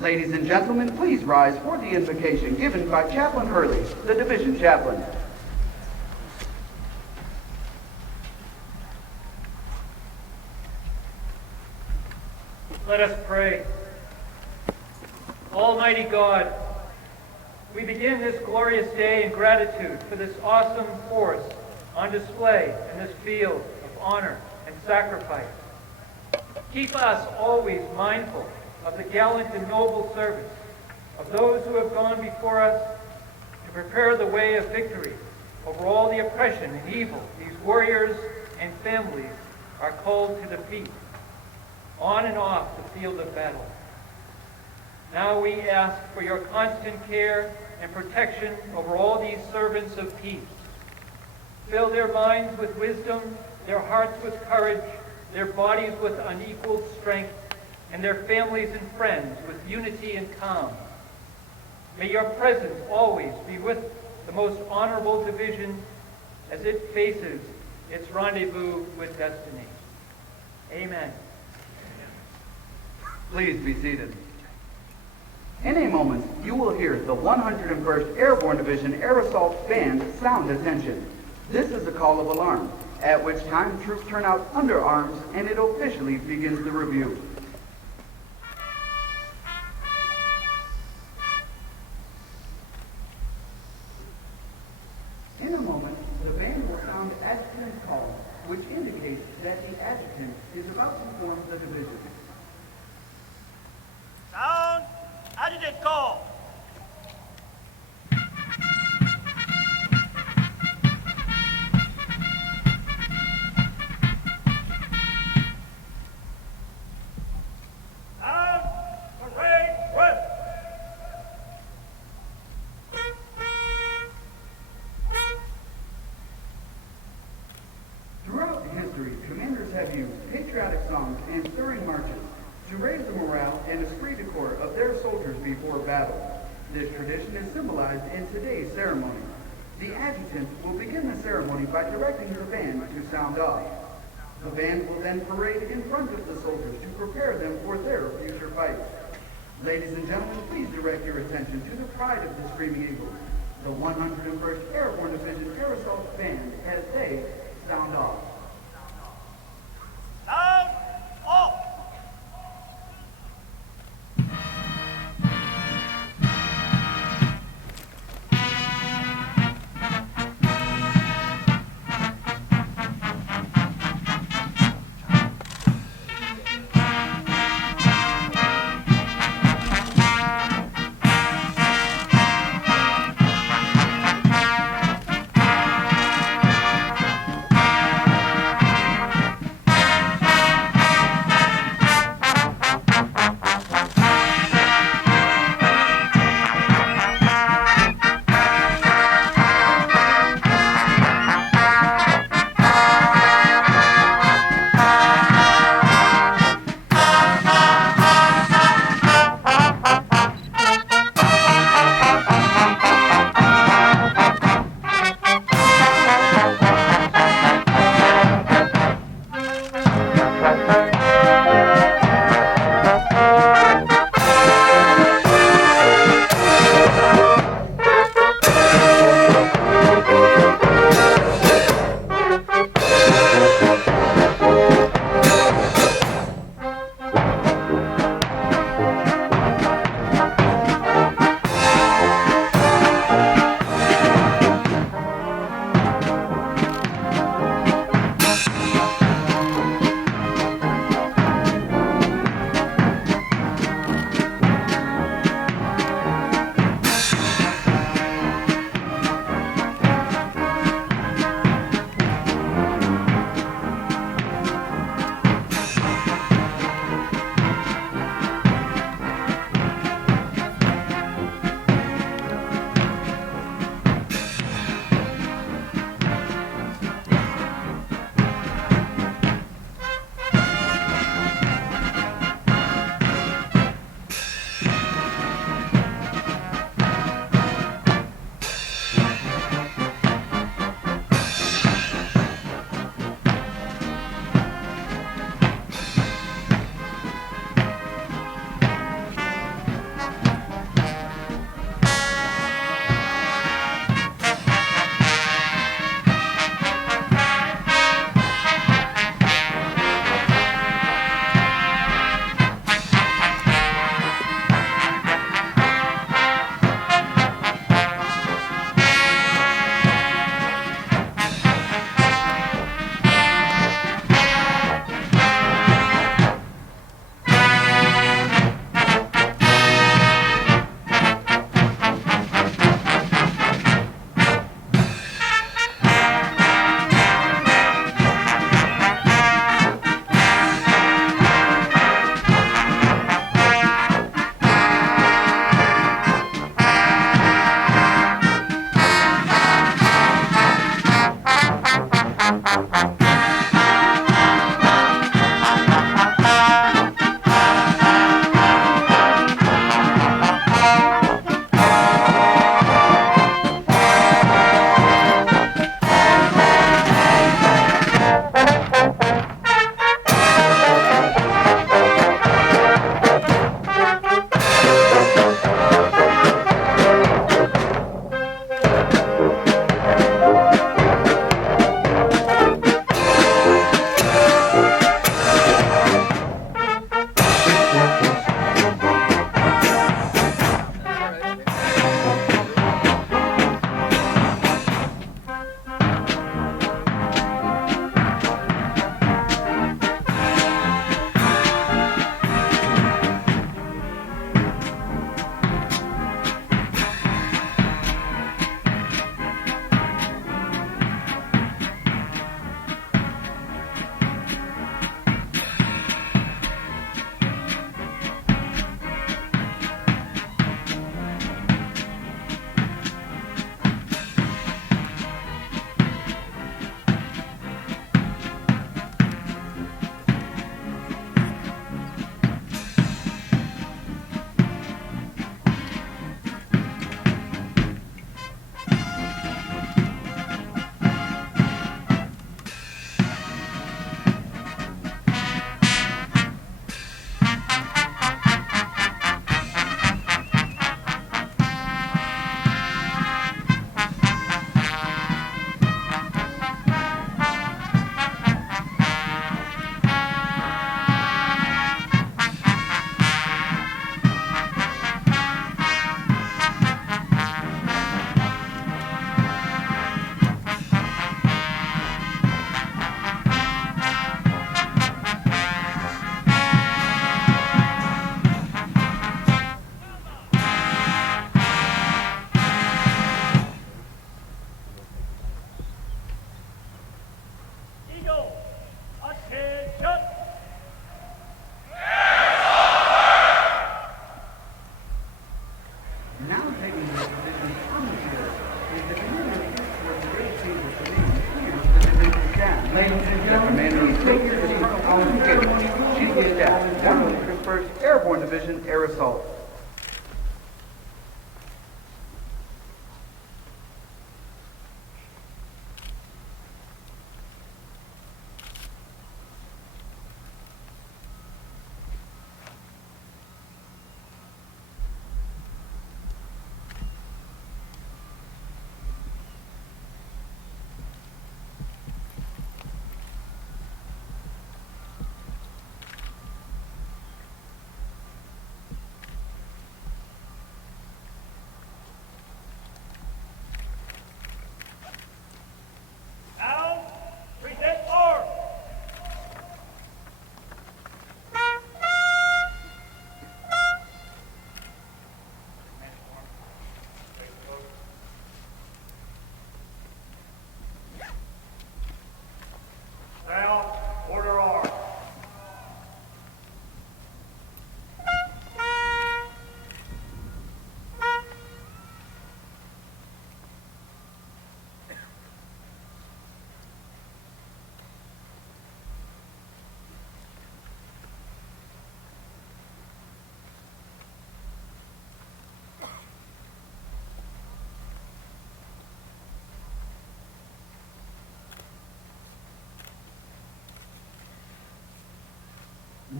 Ladies and gentlemen, please rise for the invocation given by Chaplain Hurley, the division chaplain. Let us pray. Almighty God, we begin this glorious day in gratitude for this awesome force on display in this field of honor and sacrifice. Keep us always mindful of the gallant and noble service of those who have gone before us to prepare the way of victory over all the oppression and evil these warriors and families are called to defeat on and off the field of battle. Now we ask for your constant care and protection over all these servants of peace. Fill their minds with wisdom, their hearts with courage, their bodies with unequaled strength, and their families and friends with unity and calm. May your presence always be with the most honorable division as it faces its rendezvous with destiny. Amen. Please be seated. In a moment, you will hear the 101st Airborne Division Air Assault Band sound attention. This is a call of alarm, at which time troops turn out under arms and it officially begins the review. In a moment, the band will sound adjutant's call, which indicates that the adjutant is about to form the division. Sound, adjutant call. Commanders have used patriotic songs and stirring marches to raise the morale and esprit de corps of their soldiers before battle. This tradition is symbolized in today's ceremony. The adjutant will begin the ceremony by directing the band to sound off. The band will then parade in front of the soldiers to prepare them for their future fights. Ladies and gentlemen, please direct your attention to the pride of the Screaming Eagles, the 101st Airborne Division Air Assault Band, as they sound off. Sound off! Eagle, attention! Now taking the position on the field is the commander for today's team of command. Here's the division staff. Ladies and gentlemen, please take your seats on the field. Chief of Staff, 101st Airborne Division Air Assault. Now, present arms. Now, order arms.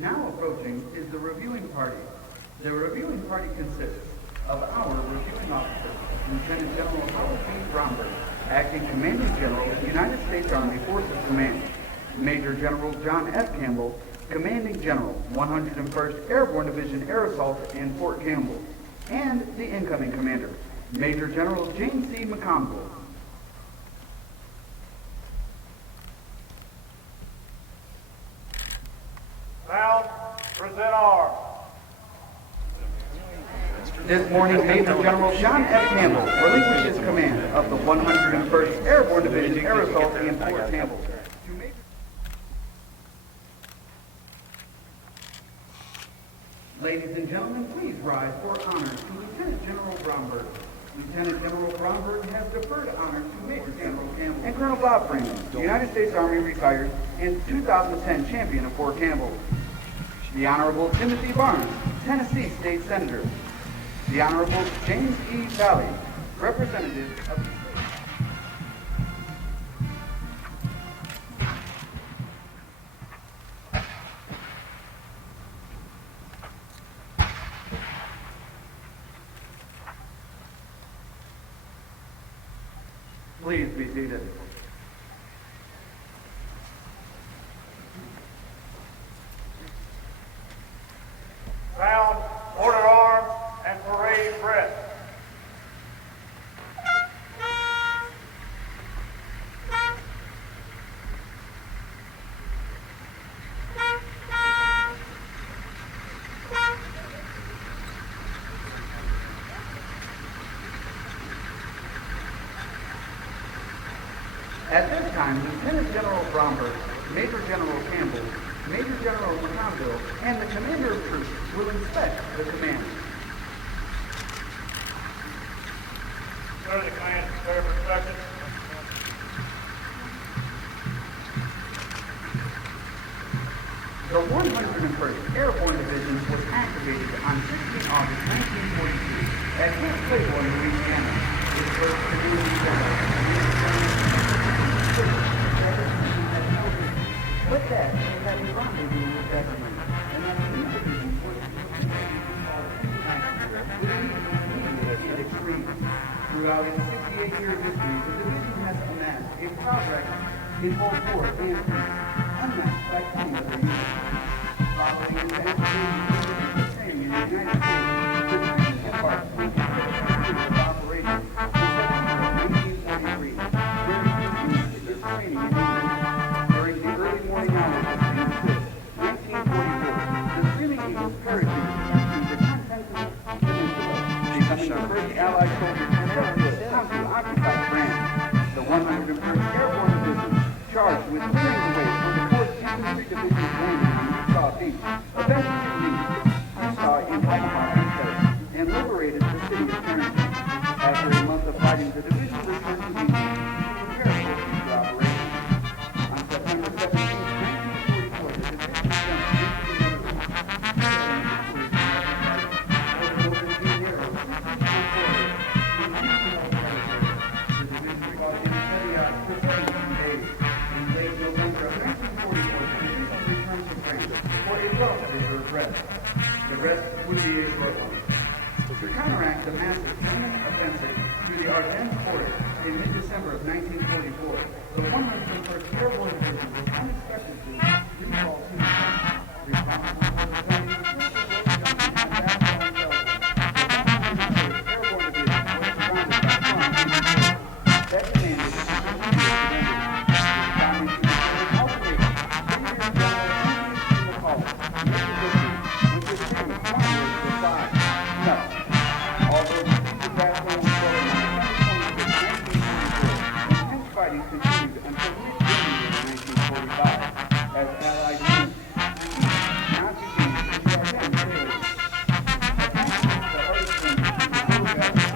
Now approaching is the reviewing party. The reviewing party consists of our reviewing officer, Lieutenant General Robert P. Bromberg, Acting Commanding General, United States Army Forces Command, Major General John F. Campbell, Commanding General, 101st Airborne Division Air Assault in Fort Campbell, and the incoming commander, Major General James C. McConville. Now, present arms. This morning, Major General John F. Campbell relinquishes command of the 101st Airborne Division Air Assault in Fort Campbell. Ladies and gentlemen, please rise for honors to Lieutenant General Bromberg. Lieutenant General Bromberg has deferred honor to Major General Campbell and Colonel Bob Freeman, the United States Army retired and 2010 champion of Fort Campbell. The Honorable Timothy Barnes, Tennessee State Senator. The Honorable James E. Valley, Representative of the state. Please be seated. Sound, order arms, and parade breath. At this time, Lieutenant General Bromberg, Major General Campbell, Major General McConville, and the Commander of Troops will inspect the command. Sir, the command is clear for inspection. The 101st Airborne Division was activated on 16 August 1942 at Camp Playboy, Louisiana. Its first community center. With that, they had a rendezvous with that command, and as the new division was to extreme. Throughout its 68-year history, the division has amassed a proud record in both war and peace, unmatched by any other unit. Following advanced training the same in the United States, the division embarked on a series of operations in September of 1943, where it used its training in England. During the early morning hours of June 5, 1944, the Screaming Eagles parachuted into the Continental Peninsula, becoming the first Allied soldiers to ever put come to occupy France. The 101st Airborne Division, charged with clearing the way for the 4th Infantry Division's landing on Utah Beach, eventually reached Utah in Omaha, Texas, and liberated the city of Trenton. After a month of fighting, the division returned to England to prepare for future operations. On September 17, 1944, the division jumped into the The rest would be a short one. To counteract the massive German offensive through the Ardennes border in mid-December of 1944, the 101st Airborne Division was unexpectedly recalled to the front, responsible for defending the critical work done in Afghanistan and Belgium. The 101st Airborne Division was surrounded by strong enemy forces that demanded immediate surrender. Responding to the ultimatum, Brigadier General McConville, Mississippi, which was saying finally replied, no. Although the strategic battle was over on December 26, 1944, intense fighting continued until mid-January 1945 as Allied units not began to the Ardennes salient. Attacking the hardest thing to the battle was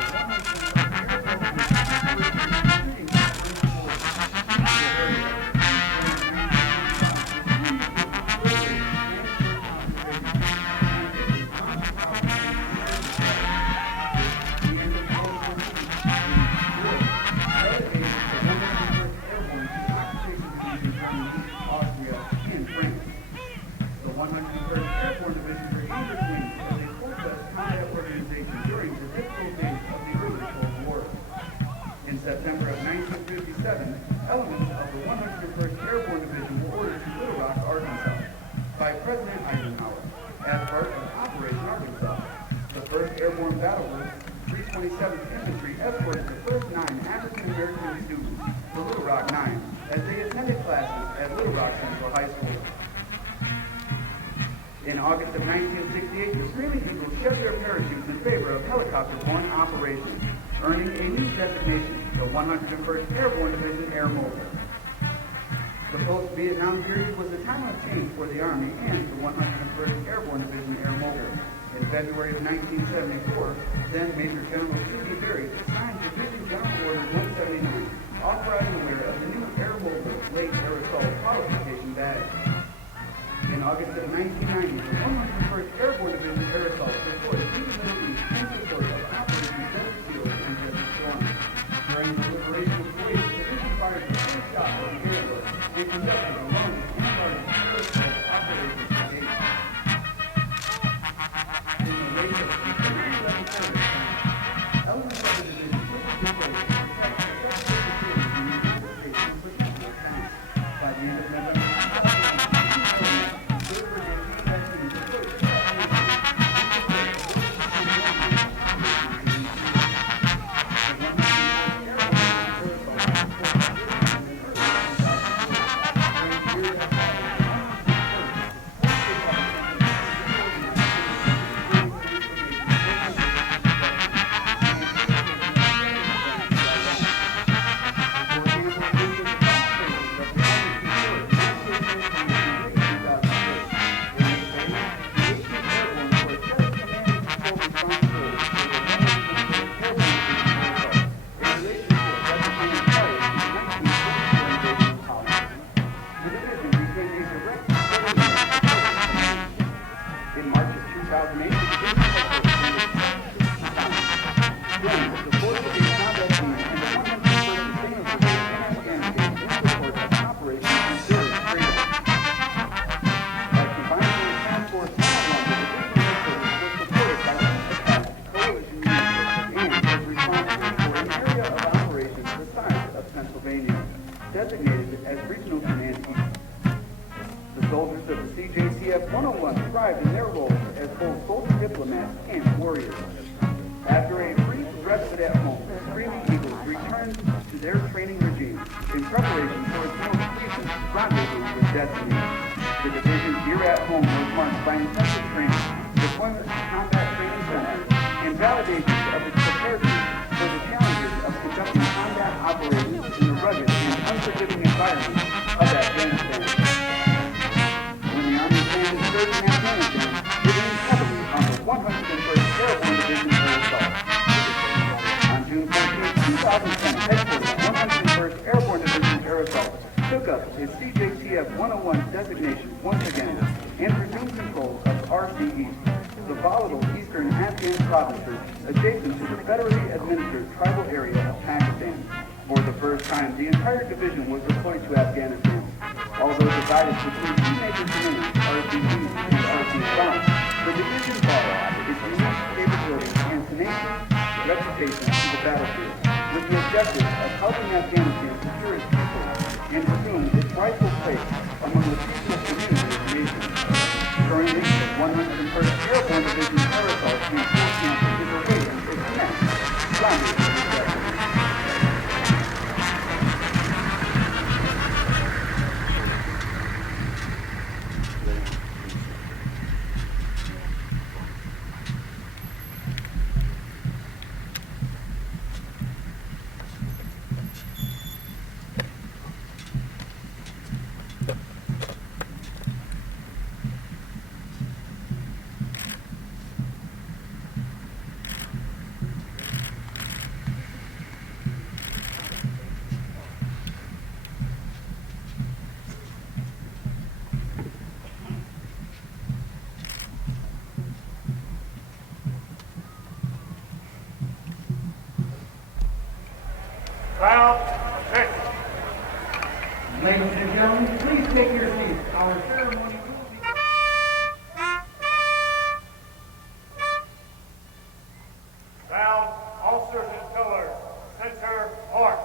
the 101st Airborne Division remained its wings as a full-fledged combat organization during the difficult days of the early Cold War. In September of 1957, elements of the 101st Airborne Division were ordered to Little Rock, Arkansas, by President Eisenhower as part of Operation Arkansas. The 1st Airborne Battle Group, 327th Infantry, escorted the first 9 African-American students to Little Rock 9 as they attended classes at Little Rock Central High School. In August of 1968, the Screaming Eagles shed their parachutes in favor of helicopter-borne operations, earning a new designation, the 101st Airborne Division Air Mobile. The post-Vietnam period was a time of change for the Army and the 101st Airborne Division Air Mobile. In February of 1974, then Major General C.D. Berry signed Division General Order 179, authorizing the wear of the new airborne late aerosol qualification badge. In August of 1990, the 101st Airborne Division aerosols deployed to the Middle East in support of Operation Desert Shield and Desert Storm. During the liberation of Kuwait, the division fired the first shot of the airload and conducted the longest in-guard aerosol operation to date. In the wake of the 9/11 terrorist attack, elements of the division quickly deployed to protect the airport security in the United States and protect their towns. By the end of November 101 thrived in their roles as both soldier diplomats and warriors. After a brief respite at home, Screaming Eagles returned to their training regime in preparation for its most recent rendezvous with destiny. The division's year at home was marked by intensive training, deployment to combat training centers, and validation of its preparedness for the challenges of conducting combat operations in the rugged and unforgiving environment of Afghanistan. When the Army planned its surge in Afghanistan, it leaned heavily on the 101st Airborne Division air assault. On June 14, 2010, headquarters of 101st Airborne Division air assault took up its CJTF 101 designation once again and resumed control of RCE, the volatile eastern Afghan provinces adjacent to the federally administered tribal area of Pakistan. For the first time, the entire division was deployed to Afghanistan. Although divided between two major commands, RCE and RC-5, the division followed its unique capabilities and tenacious reputation to the battlefield, with the objective of helping Afghanistan secure its people and assume its rightful place among the peaceful community of the nation. Currently, the 101st Airborne Division air assault in Fort Campbell is awaiting its next rendezvous. Ladies and gentlemen, please take your seats. Our ceremony will be... Down, officers and pillars, center, march.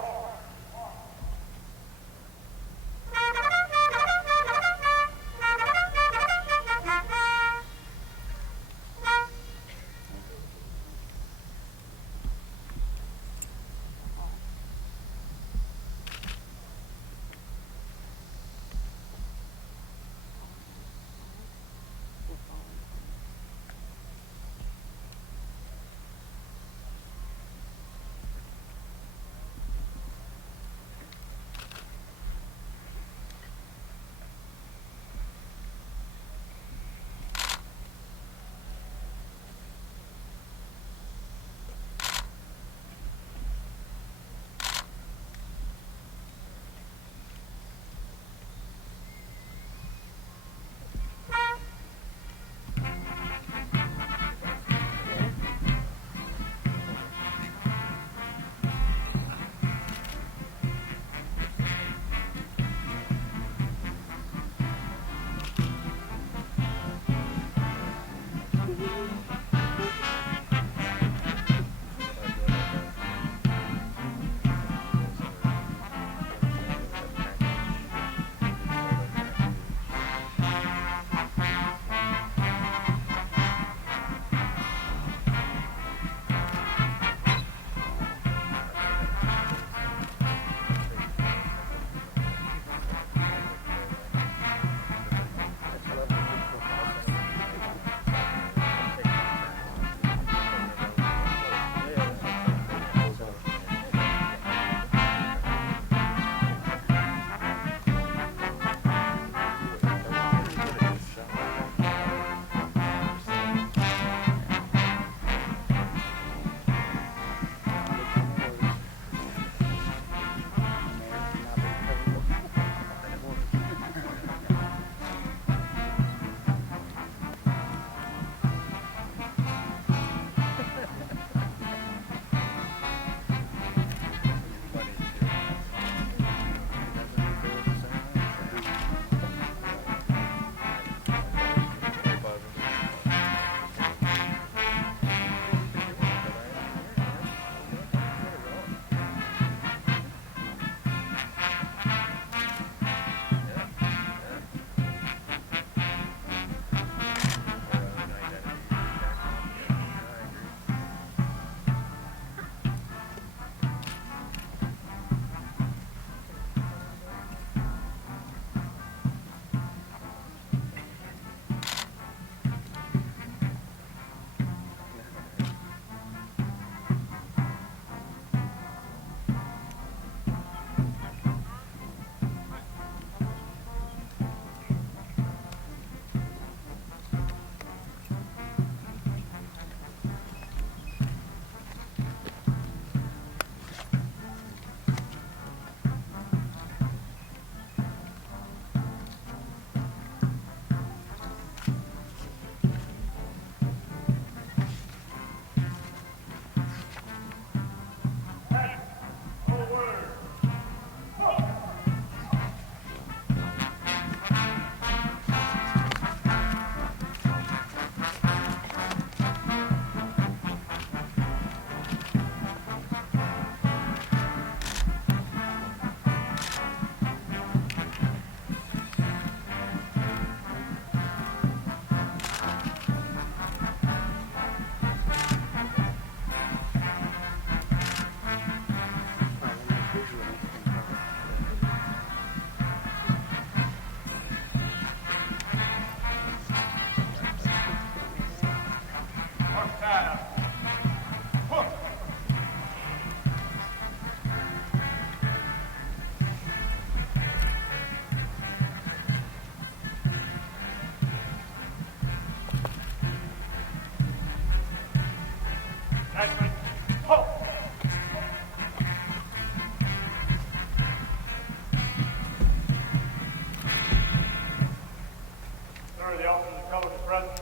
officers of color is present.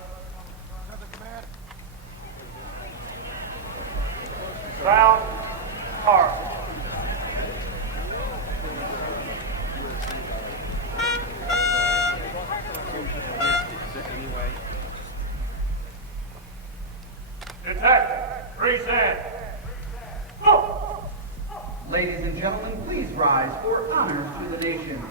Sound, mark. Detect, present. Ladies and gentlemen, please rise for honors to the nation.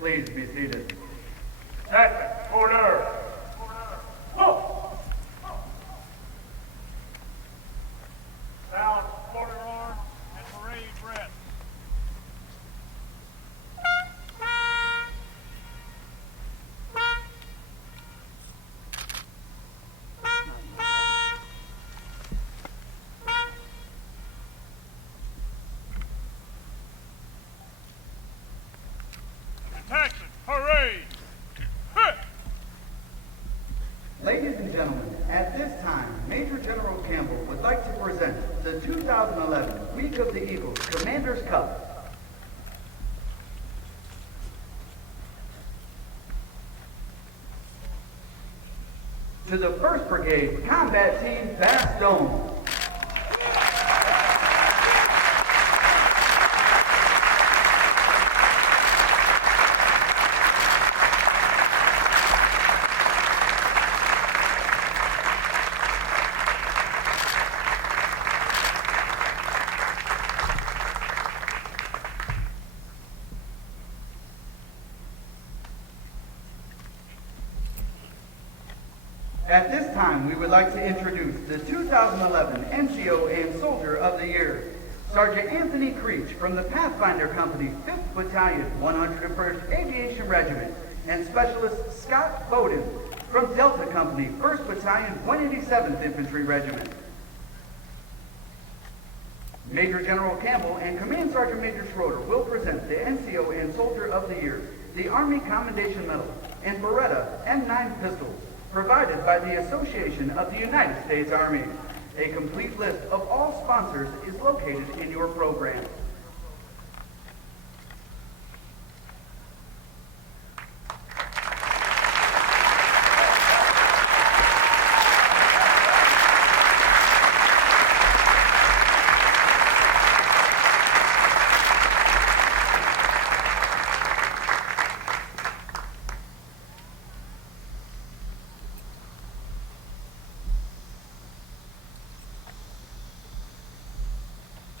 Please be seated. Attention, order. Sound, quarter alarm, and parade rest. Attention, parade. Ladies and gentlemen, at this time, Major General Campbell would like to present the 2011 Week of the Eagles Commander's Cup. To the 1st Brigade Combat Team Bastogne. At this time, we would like to introduce the 2011 NCO and Soldier of the Year, Sergeant Anthony Creech from the Pathfinder Company, 5th Battalion, 101st Aviation Regiment, and Specialist Scott Bowden from Delta Company, 1st Battalion, 187th Infantry Regiment. Major General Campbell and Command Sergeant Major Schroeder will present the NCO and Soldier of the Year, the Army Commendation Medal, and Beretta M9 pistols, provided by the Association of the United States Army. A complete list of all sponsors is located in your program.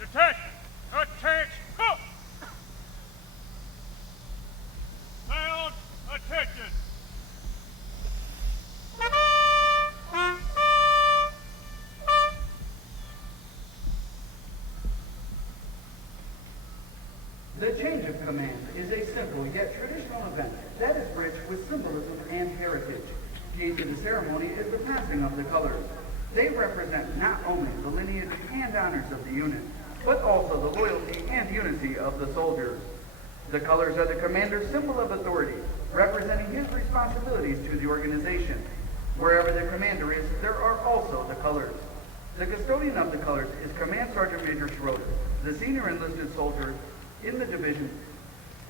Attention! Attention! Ho! Sound! Attention! The change of command is a simple yet traditional event that is rich with symbolism and heritage. Key to the ceremony is the passing of the colors. They represent not only the lineage and honors of the unit, but also the loyalty and unity of the soldiers. The colors are the commander's symbol of authority, representing his responsibilities to the organization. Wherever the commander is, there are also the colors. The custodian of the colors is Command Sergeant Major Schroeder, the senior enlisted soldier in the division,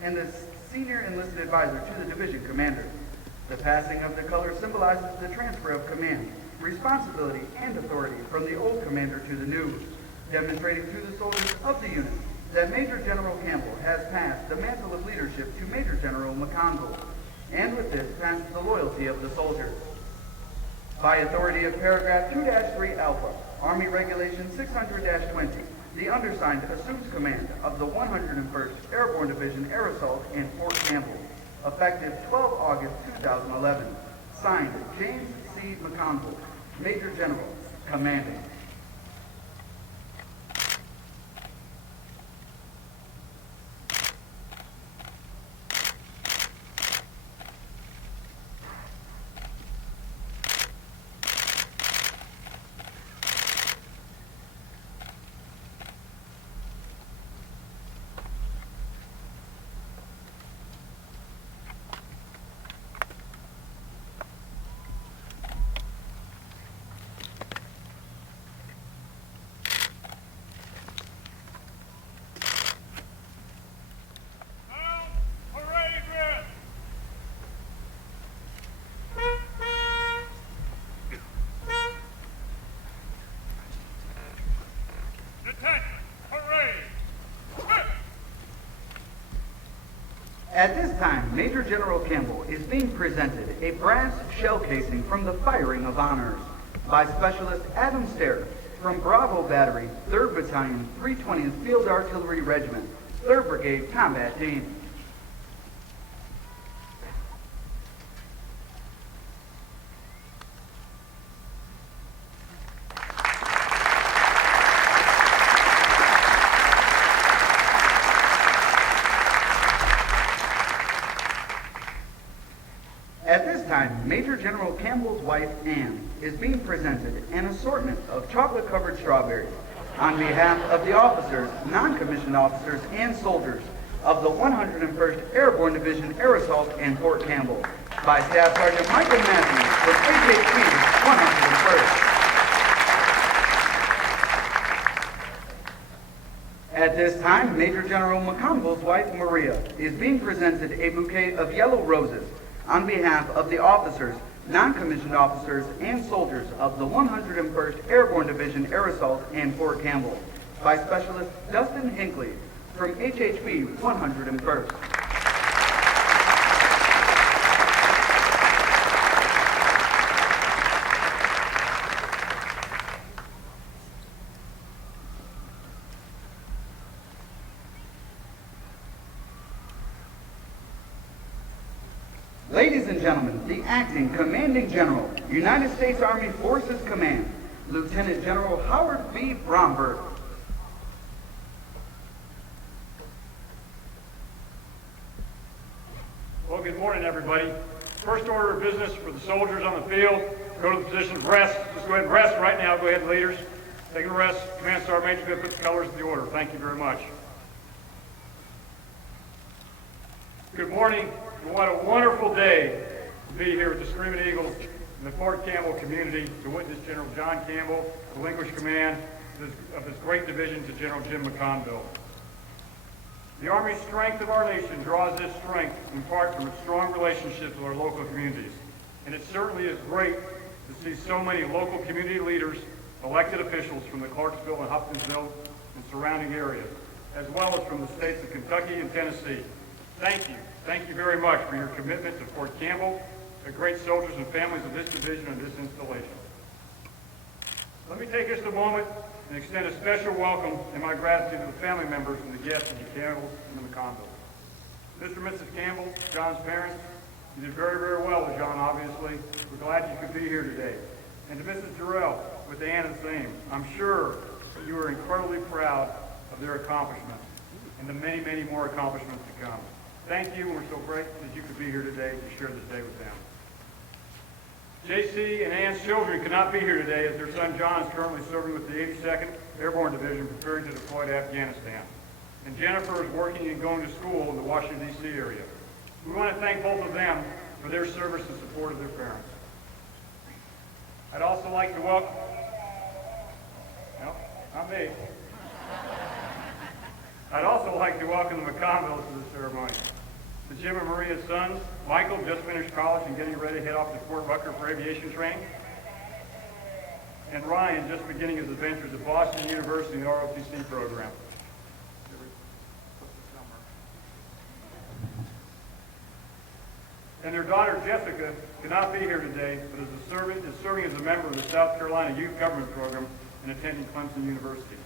and the senior enlisted advisor to the division commander. The passing of the colors symbolizes the transfer of command responsibility, and authority from the old commander to the new, demonstrating to the soldiers of the unit that Major General Campbell has passed the mantle of leadership to Major General McConville, and with this passes the loyalty of the soldiers. By authority of paragraph 2-3 Alpha, Army Regulation 600-20, the undersigned assumes command of the 101st Airborne Division Air Assault in Fort Campbell, effective 12 August 2011. Signed, James C. McConville, Major General, Commanding. At this time, Major General Campbell is being presented a brass shell casing from the firing of honors by Specialist Adam Stair from Bravo Battery, 3rd Battalion, 320th Field Artillery Regiment, 3rd Brigade Combat Team. At this time, Major General Campbell's wife, Anne, is being presented an assortment of chocolate-covered strawberries on behalf of the officers, non-commissioned officers, and soldiers of the 101st Airborne Division Air Assault in Fort Campbell by Staff Sergeant Michael Matthews from HHP 101st. At this time, Major General McConville's wife, Maria, is being presented a bouquet of yellow roses on behalf of the officers, non-commissioned officers, and soldiers of the 101st Airborne Division Air Assault in Fort Campbell by Specialist Dustin Hinckley from HHP 101st. Ladies and gentlemen, the Acting Commanding General, United States Army Forces Command, Lieutenant General Howard B. Bromberg. Well, good morning, everybody. First order of business for the soldiers on the field, go to the position of rest. Just go ahead and rest right now. Go ahead, leaders. Take a rest. Command Sergeant Major, go ahead and put the colors in the order. Thank you very much. Good morning. What a wonderful day to be here with the Screaming Eagles in the Fort Campbell community to witness General John Campbell relinquish command of his great division to General Jim McConville. The Army's strength of our nation draws this strength in part from its strong relationships with our local communities. And it certainly is great to see so many local community leaders, elected officials from the Clarksville and Hopkinsville and surrounding areas, as well as from the states of Kentucky and Tennessee. Thank you. Thank you very much for your commitment to Fort Campbell, the great soldiers and families of this division and this installation. Let me take just a moment and extend a special welcome and my gratitude to the family members and the guests of the Campbells and the McConvilles. Mr. and Mrs. Campbell, John's parents, you did very, very well with John, obviously. We're glad you could be here today. And to Mrs. Jarrell, with Ann and Sam, I'm sure that you are incredibly proud of their accomplishments and the many, many more accomplishments to come. Thank you, and we're so grateful that you could be here today to share this day with them. JC and Ann's children could not be here today as their son John is currently serving with the 82nd Airborne Division preparing to deploy to Afghanistan. And Jennifer is working and going to school in the Washington D.C. area. We want to thank both of them for their service and support of their parents. I'd also like to welcome, no, not me. I'd also like to welcome the McConvilles to the ceremony. To Jim and Maria's sons, Michael just finished college and getting ready to head off to Fort Bucker for aviation training. and Ryan just beginning his adventures at Boston University in the ROTC program. And their daughter Jessica cannot be here today, but is serving as a member of the South Carolina Youth Government Program and attending Clemson University.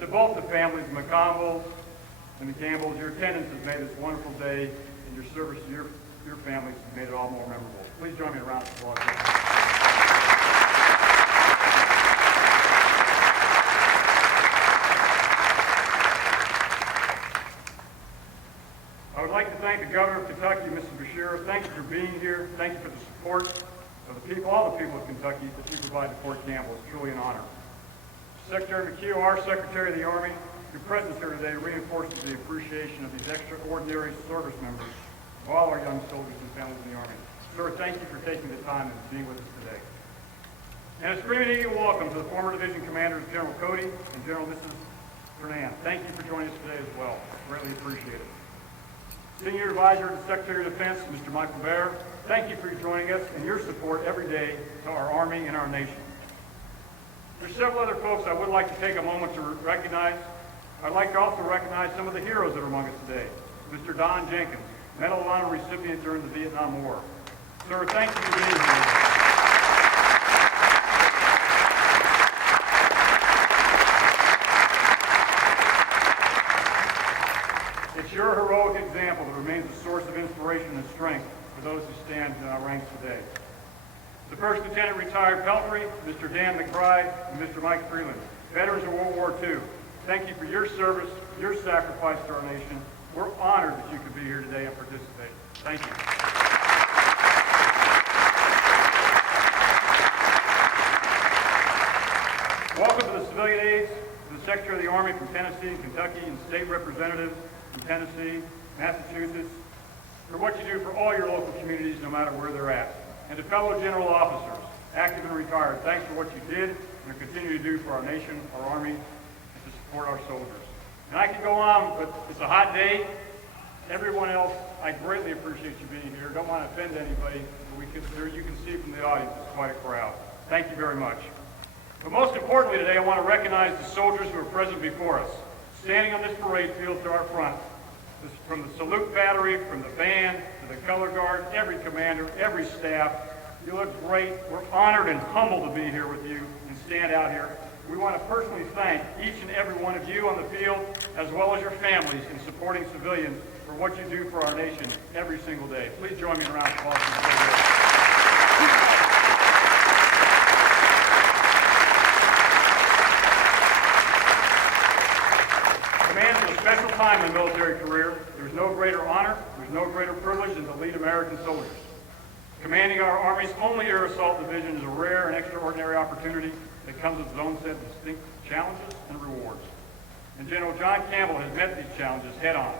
To both the families, McConville and the Campbells, your attendance has made this wonderful day, and your service to your families has made it all more memorable. Please join me in a round of applause. I would like to thank the Governor of Kentucky, Mr. Beshear. Thank you for being here. Thank you for the support of the people, all the people of Kentucky that you provide to Fort Campbell. It's truly an honor. Secretary McHugh, our Secretary of the Army, your presence here today reinforces the appreciation of these extraordinary service members of all our young soldiers and families in the Army. Sir, thank you for taking the time and being with us today. And a screaming eagle welcome to the former division commanders, General Cody and General Mrs. Fernan. Thank you for joining us today as well. Greatly appreciate it. Senior Advisor to the Secretary of Defense, Mr. Michael Baer, thank you for joining us and your support every day to our Army and our nation. There's several other folks I would like to take a moment to recognize. I'd like to also recognize some of the heroes that are among us today. Mr. Don Jenkins, Medal of Honor recipient during the Vietnam War. Sir, thank you for being here. It's your heroic example that remains a source of inspiration and strength for those who stand in our ranks today. The First Lieutenant Retired Pelfrey, Mr. Dan McBride, and Mr. Mike Freeland, veterans of World War II. Thank you for your service, your sacrifice to our nation. We're honored that you could be here today and participate. Thank you. Welcome to the civilian aides, to the Secretary of the Army from Tennessee and Kentucky, and state representatives from Tennessee, Massachusetts, for what you do for all your local communities, no matter where they're at. And to fellow general officers, active and retired, thanks for what you did and continue to do for our nation, our Army, and to support our soldiers. And I could go on, but it's a hot day. Everyone else, I greatly appreciate you being here. Don't want to offend anybody, but you can see from the audience, it's quite a crowd. Thank you very much. But most importantly today, I want to recognize the soldiers who are present before us, standing on this parade field to our front. From the salute battery, from the band, to the color guard, every commander, every staff. You look great. We're honored and humbled to be here with you and stand out here. We want to personally thank each and every one of you on the field, as well as your families in supporting civilians for what you do for our nation every single day. Please join me in a round of applause. Special time in the military career. There's no greater honor, there's no greater privilege than to lead American soldiers. Commanding our Army's only air assault division is a rare and extraordinary opportunity that comes with its own set of distinct challenges and rewards. And General John Campbell has met these challenges head on.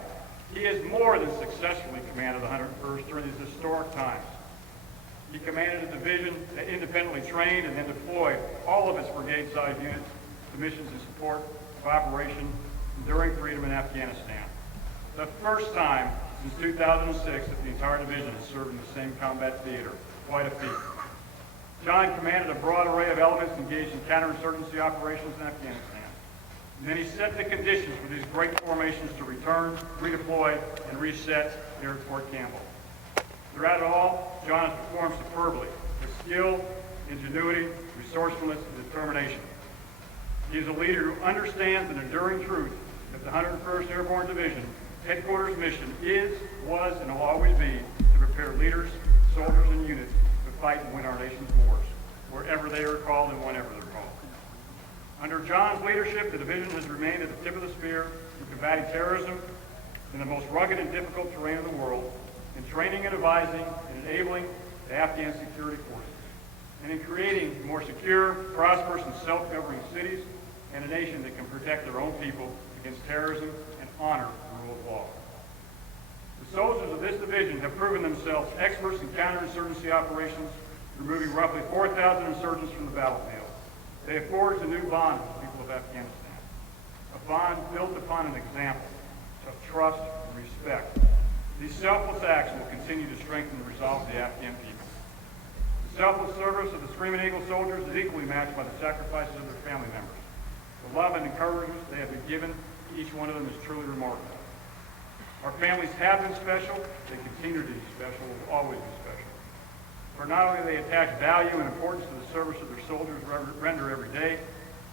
He has more than successfully commanded the 101st during these historic times. He commanded a division that independently trained and then deployed all of its brigade-sized units to missions in support of Operation Enduring Freedom in Afghanistan. The first time since 2006 that the entire division has served in the same combat theater. Quite a feat. John commanded a broad array of elements engaged in counterinsurgency operations in Afghanistan. And then he set the conditions for these great formations to return, redeploy, and reset here at Fort Campbell. Throughout it all, John has performed superbly with skill, ingenuity, resourcefulness, and determination. He is a leader who understands an enduring truth that the 101st Airborne Division headquarters mission is, was, and will always be to prepare leaders, soldiers, and units to fight and win our nation's wars, wherever they are called and whenever they're called. Under John's leadership, the division has remained at the tip of the spear in combating terrorism in the most rugged and difficult terrain in the world, in training and advising and enabling the Afghan security forces, and in creating more secure, prosperous, and self-governing cities and a nation that can protect their own people against terrorism and honor the rule of law. The soldiers of this division have proven themselves experts in counterinsurgency operations, removing roughly 4,000 insurgents from the battlefield. They have forged a new bond with the people of Afghanistan, a bond built upon an example of trust and respect. These selfless acts will continue to strengthen the resolve of the Afghan people. The The selfless service of the Screaming Eagle soldiers is equally matched by the sacrifices of their family members. The love and encouragement they have been given to each one of them is truly remarkable. Our families have been special, they continue to be special, will always be special. For not only do they attach value and importance to the service of their soldiers render every day,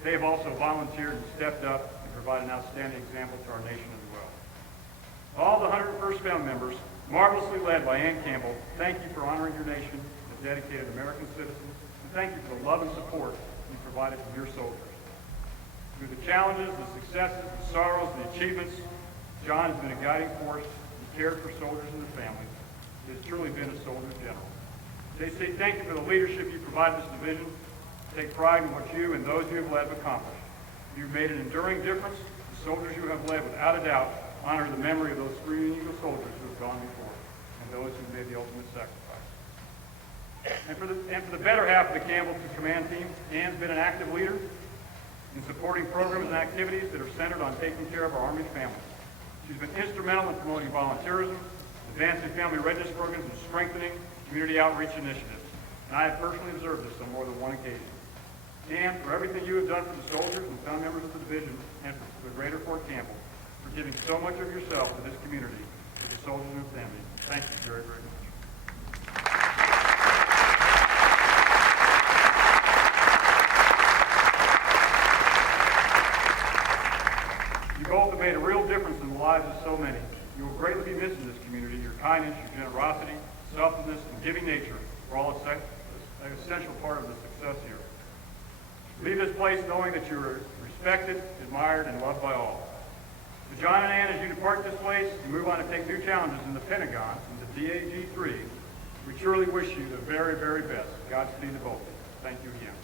they have also volunteered and stepped up and provided an outstanding example to our nation as well. All the 101st family members, marvelously led by Ann Campbell, thank you for honoring your nation as dedicated American citizens, and thank you for the love and support you provided to your soldiers. Through the challenges, the successes, the sorrows, the achievements, John has been a guiding force. He cared for soldiers and their families. He has truly been a soldier general. JC, thank you for the leadership you provided this division. Take pride in what you and those you have led have accomplished. You've made an enduring difference. The soldiers you have led, without a doubt, honor the memory of those Screaming Eagle soldiers who have gone before and those who made the ultimate sacrifice. And for the better half of the Campbell command team, Ann's been an active leader in supporting programs and activities that are centered on taking care of our Army families. She's been instrumental in promoting volunteerism, advancing family readiness programs, and strengthening community outreach initiatives. And I have personally observed this on more than one occasion. And for everything you have done for the soldiers and family members of the division and for the greater Fort Campbell, for giving so much of yourself to this community, to the soldiers and their families. Thank you very, very much. You both have made a real difference in the lives of so many. You will greatly be missed in this community. Your kindness, your generosity, selflessness, and giving nature are all an essential part of the success here. Leave this place knowing that you are respected, admired, and loved by all. To John and Ann, as you depart this place and move on to take new challenges in the Pentagon and the DAG-3, we truly wish you the very, very best. Godspeed to both of you. Thank you again.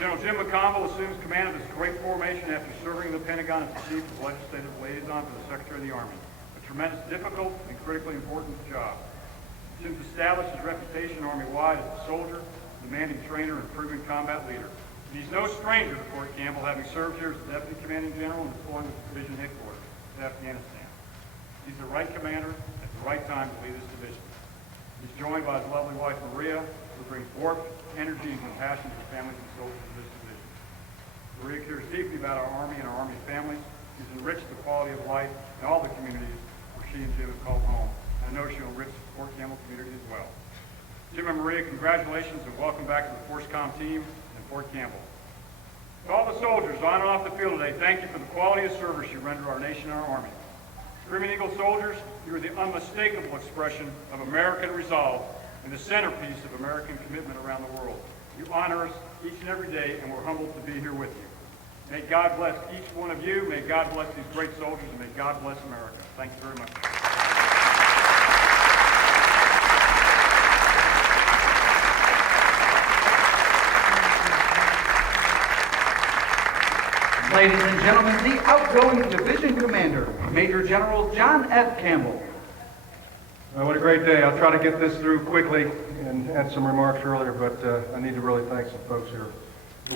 General Jim McConville assumes command of this great formation after serving in the Pentagon as the Chief of Legislative Liaison for the Secretary of the Army. A tremendous, difficult, and critically important job. Jim's established his reputation Army-wide as a soldier, demanding trainer, and proven combat leader. And he's no stranger to Fort Campbell, having served here as the Deputy Commanding General and deploying with the Division Headquarters to Afghanistan. He's the right commander at the right time to lead this division. He's joined by his lovely wife, Maria, who brings warmth, energy, and compassion to the families and soldiers of this division. Maria cares deeply about our Army and our Army families. She's enriched the quality of life in all the communities where she and Jim have called home. I know she'll enrich the Fort Campbell community as well. Jim and Maria, congratulations and welcome back to the ForceCom team and Fort Campbell. To all the soldiers on and off the field today, thank you for the quality of service you render our nation and our Army. Screaming Eagle soldiers, you are the unmistakable expression of American resolve and the centerpiece of American commitment around the world. You honor us each and every day, and we're humbled to be here with you. May God bless each one of you. May God bless these great soldiers, and may God bless America. Thank you very much. Ladies and gentlemen, the outgoing division commander, Major General John F. Campbell. Well, what a great day. I'll try to get this through quickly and had some remarks earlier, but I need to really thank some folks here.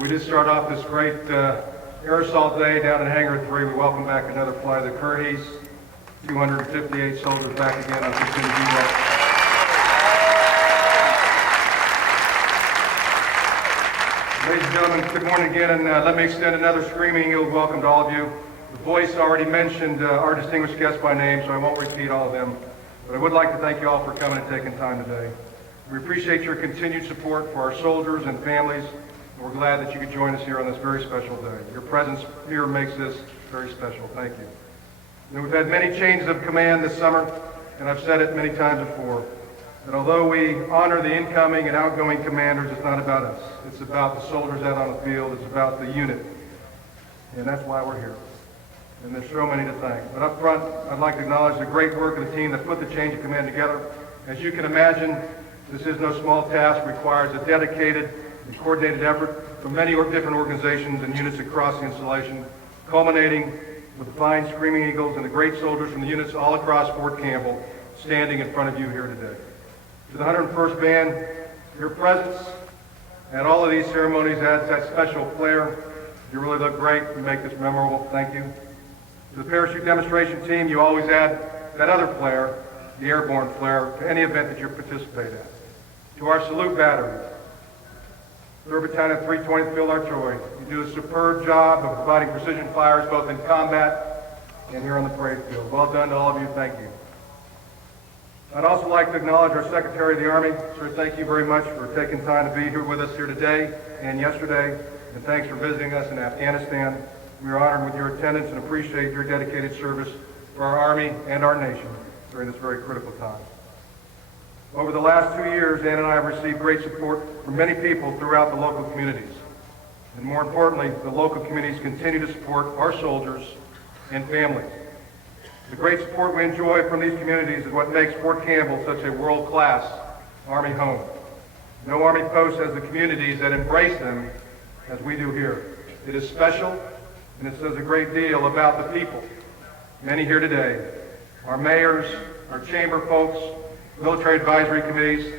We did start off this great air assault day down in Hangar 3. We welcome back another flight of the Curtis, 258 soldiers back again. I'll continue to do that. Ladies and gentlemen, good morning again, and let me extend another Screaming Eagle welcome to all of you. The voice already mentioned our distinguished guests by name, so I won't repeat all of them. But I would like to thank you all for coming and taking time today. We appreciate your continued support for our soldiers and families, and we're glad that you could join us here on this very special day. Your presence here makes this very special. Thank you. You know, we've had many changes of command this summer, and I've said it many times before, that although we honor the incoming and outgoing commanders, it's not about us. It's about the soldiers out on the field. It's about the unit. And that's why we're here. And there's so many to thank. But up front, I'd like to acknowledge the great work of the team that put the change of command together. As you can imagine, this is no small task. It requires a dedicated and coordinated effort from many different organizations and units across the installation, culminating with the fine Screaming Eagles and the great soldiers from the units all across Fort Campbell standing in front of you here today. To the 101st Band, your presence at all of these ceremonies adds that special flair. You really look great. You make this memorable. Thank you. To the parachute demonstration team, you always add that other flair, the airborne flair, to any event that you participate in. To our salute batteries, 3rd Battalion, 320th Field Artillery, you do a superb job of providing precision fires both in combat and here on the parade field. Well done to all of you. Thank you. I'd also like to acknowledge our Secretary of the Army. Sir, thank you very much for taking time to be here with us here today and yesterday, and thanks for visiting us in Afghanistan. We are honored with your attendance and appreciate your dedicated service for our Army and our nation during this very critical time. Over the last 2 years, Ann and I have received great support from many people throughout the local communities. And more importantly, the local communities continue to support our soldiers and families. The great support we enjoy from these communities is what makes Fort Campbell such a world-class Army home. No Army post has the communities that embrace them as we do here. It is special, and it says a great deal about the people. Many here today, our mayors, our chamber folks, military advisory committees,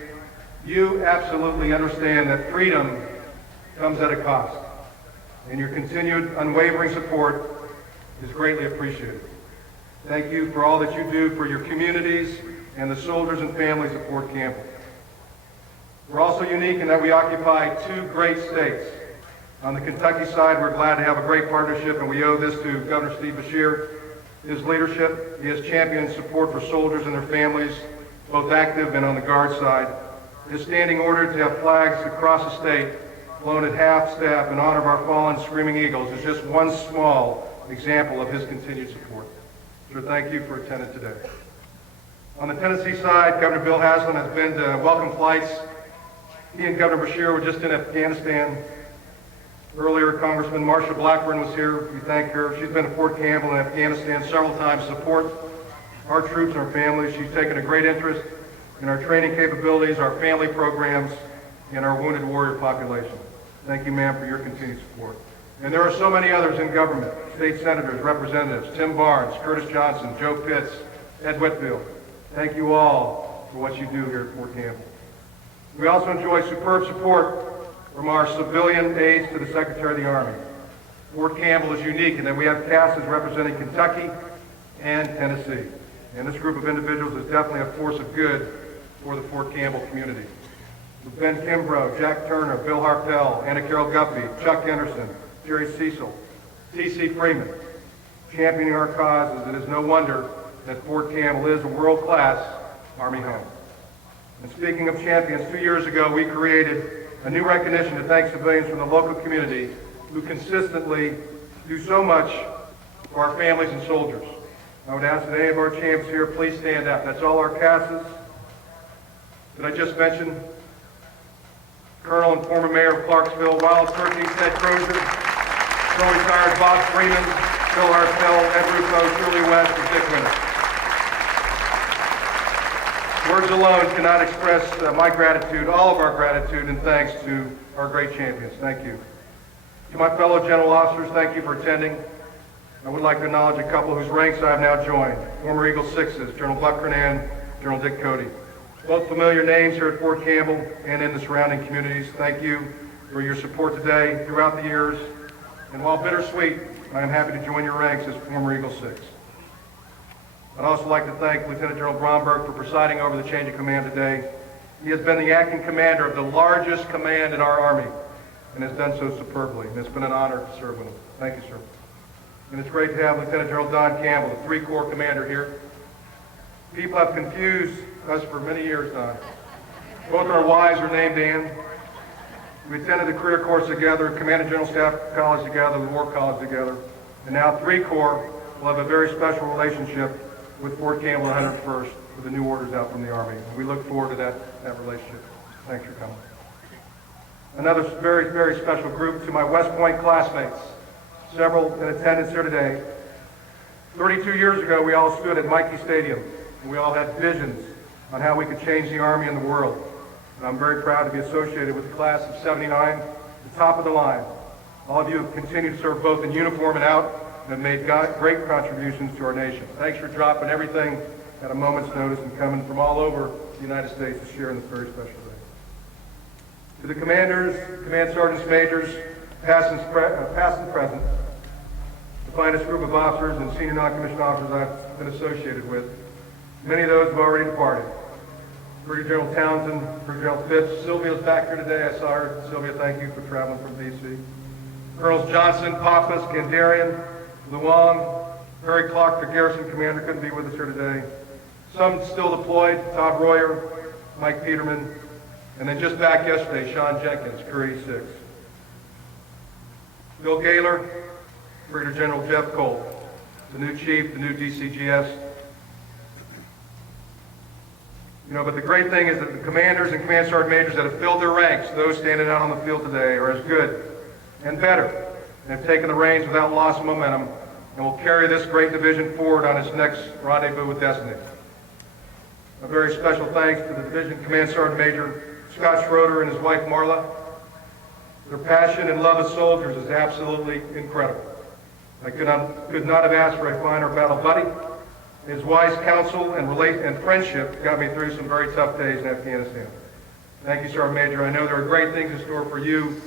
you absolutely understand that freedom comes at a cost, and your continued unwavering support is greatly appreciated. Thank you for all that you do for your communities and the soldiers and families of Fort Campbell. We're also unique in that we occupy 2 great states. On the Kentucky side, we're glad to have a great partnership, and we owe this to Governor Steve Beshear. His leadership, he has championed support for soldiers and their families, both active and on the Guard side. His standing order to have flags across the state flown at half staff in honor of our fallen Screaming Eagles is just one small example of his continued support. So thank you for attending today. On the Tennessee side, Governor Bill Haslam has been to welcome flights. He and Governor Beshear were just in Afghanistan. Earlier, Congressman Marsha Blackburn was here. We thank her. She's been to Fort Campbell and Afghanistan several times to support our troops and our families. She's taken a great interest in our training capabilities, our family programs, and our wounded warrior population. Thank you, ma'am, for your continued support. And there are so many others in government, state senators, representatives, Tim Barnes, Curtis Johnson, Joe Pitts, Ed Whitfield. Thank you all for what you do here at Fort Campbell. We also enjoy superb support from our civilian aides to the Secretary of the Army. Fort Campbell is unique in that we have casts representing Kentucky and Tennessee. And this group of individuals is definitely a force of good for the Fort Campbell community. With Ben Kimbrough, Jack Turner, Bill Harpel, Anna Carroll Guppy, Chuck Anderson, Jerry Cecil, T.C. Freeman, championing our causes, it is no wonder that Fort Campbell is a world-class Army home. And speaking of champions, 2 years ago we created a new recognition to thank civilians from the local community who consistently do so much for our families and soldiers. I would ask that any of our champs here please stand up. That's all our CASs that I just mentioned. Colonel and former Mayor of Clarksville, Wild Turkey, Ted Crozier, co-retired Bob Freeman, Bill Harpel, Ed Russo, Shirley West, and Dick Winter. Words alone cannot express my gratitude, all of our gratitude and thanks to our great champions. Thank you. To my fellow general officers, thank you for attending. I would like to acknowledge a couple whose ranks I have now joined. Former Eagle Sixes, General Buck Kernan, General Dick Cody. Both familiar names here at Fort Campbell and in the surrounding communities. Thank you for your support today, throughout the years. And while bittersweet, I am happy to join your ranks as former Eagle Six. I'd also like to thank Lieutenant General Bromberg for presiding over the change of command today. He has been the acting commander of the largest command in our Army and has done so superbly. And it's been an honor to serve with him. Thank you, sir. And it's great to have Lieutenant General Don Campbell, the 3 Corps commander here. People have confused us for many years, Don. Both our wives are named Ann. We attended the career course together, Command and General Staff College together, the War College together. And now 3 Corps will have a very special relationship with Fort Campbell 101st with the new orders out from the Army. We look forward to that relationship. Thanks for coming. Another very, very special group to my West Point classmates, several in attendance here today. 32 years ago, we all stood at Mikey Stadium, and we all had visions on how we could change the Army and the world. And I'm very proud to be associated with the class of '79, the top of the line. All of you have continued to serve both in uniform and out, and have made great contributions to our nation. Thanks for dropping everything at a moment's notice and coming from all over the United States to share in this very special day. To the commanders, command sergeants, majors, past and present, the finest group of officers and senior non-commissioned officers I've been associated with. Many of those have already departed. Brigadier General Townsend, Brigadier General Phipps, Sylvia's back here today. I saw her. Sylvia, thank you for traveling from D.C. Colonels Johnson, Pappas, Kandarian, Luong, Harry Clark, the garrison commander, couldn't be with us here today. Some still deployed, Todd Royer, Mike Peterman, and then just back yesterday, Sean Jenkins, Career 86. Bill Gaylor, Brigadier General Jeff Cole, the new chief, the new DCGS. But the great thing is that the commanders and command sergeant majors that have filled their ranks, those standing out on the field today, are as good and better, and have taken the reins without loss of momentum, and will carry this great division forward on its next rendezvous with destiny. A very special thanks to the division command sergeant major Scott Schroeder and his wife Marla. Their passion and love of soldiers is absolutely incredible. I could not have asked for a finer battle buddy. His wise counsel and friendship got me through some very tough days in Afghanistan. Thank you, Sergeant Major. I know there are great things in store for you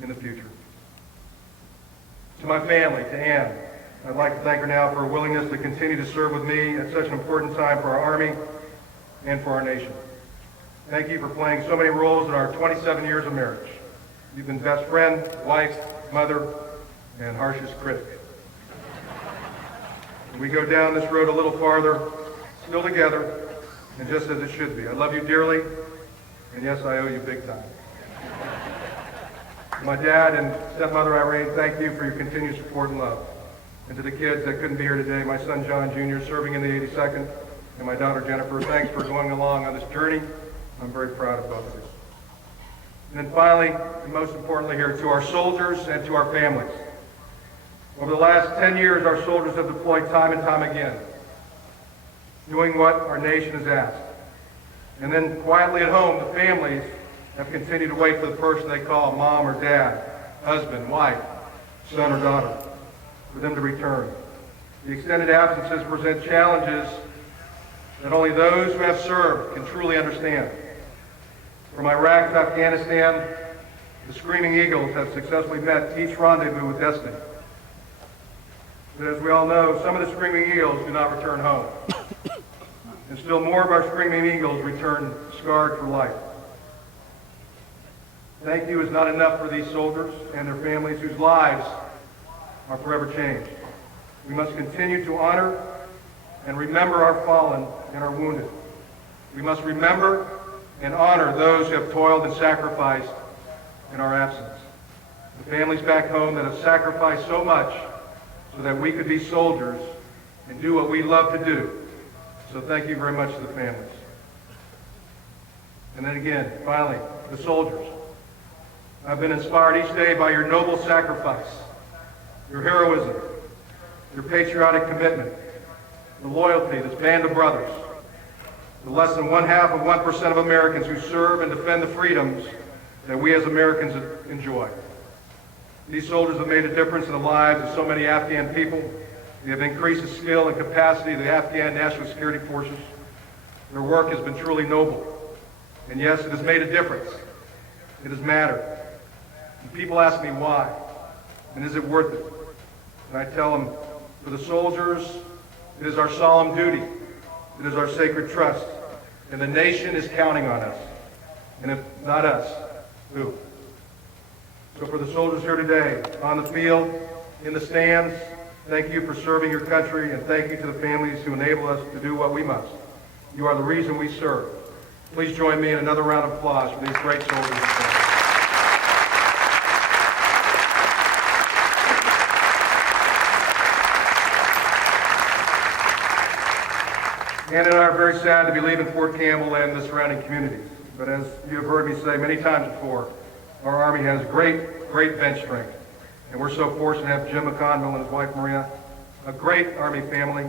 in the future. To my family, to Ann, I'd like to thank her now for her willingness to continue to serve with me at such an important time for our Army and for our nation. Thank you for playing so many roles in our 27 years of marriage. You've been best friend, wife, mother, and harshest critic. We go down this road a little farther, still together, and just as it should be. I love you dearly, and yes, I owe you big time. To my dad and stepmother Irene, thank you for your continued support and love. And to the kids that couldn't be here today, my son John Jr. serving in the 82nd, and my daughter Jennifer, thanks for going along on this journey. I'm very proud of both of you. And then finally, and most importantly here, to our soldiers and to our families. Over the last 10 years, our soldiers have deployed time and time again, doing what our nation has asked. And then quietly at home, the families have continued to wait for the person they call mom or dad, husband, wife, son or daughter, for them to return. The extended absences present challenges that only those who have served can truly understand. From Iraq to Afghanistan, the Screaming Eagles have successfully met each rendezvous with destiny. But as we all know, some of the Screaming Eagles do not return home. And still more of our Screaming Eagles return scarred for life. Thank you is not enough for these soldiers and their families whose lives are forever changed. We must continue to honor and remember our fallen and our wounded. We must remember and honor those who have toiled and sacrificed in our absence. The families back home that have sacrificed so much so that we could be soldiers and do what we love to do. So thank you very much to the families. And then again, finally, the soldiers. I've been inspired each day by your noble sacrifice, your heroism, your patriotic commitment, the loyalty, this band of brothers, the less than 0.5% of Americans who serve and defend the freedoms that we as Americans enjoy. These soldiers have made a difference in the lives of so many Afghan people. They have increased the skill and capacity of the Afghan National Security Forces. Their work has been truly noble. And yes, it has made a difference. It has mattered. And people ask me why, and is it worth it? And I tell them, for the soldiers, it is our solemn duty. It is our sacred trust. And the nation is counting on us. And if not us, who? So for the soldiers here today, on the field, in the stands, thank you for serving your country, and thank you to the families who enable us to do what we must. You are the reason we serve. Please join me in another round of applause for these great soldiers. Ann and I are very sad to be leaving Fort Campbell and the surrounding communities. But as you have heard me say many times before, our Army has great bench strength. And we're so fortunate to have Jim McConville and his wife Maria, a great Army family,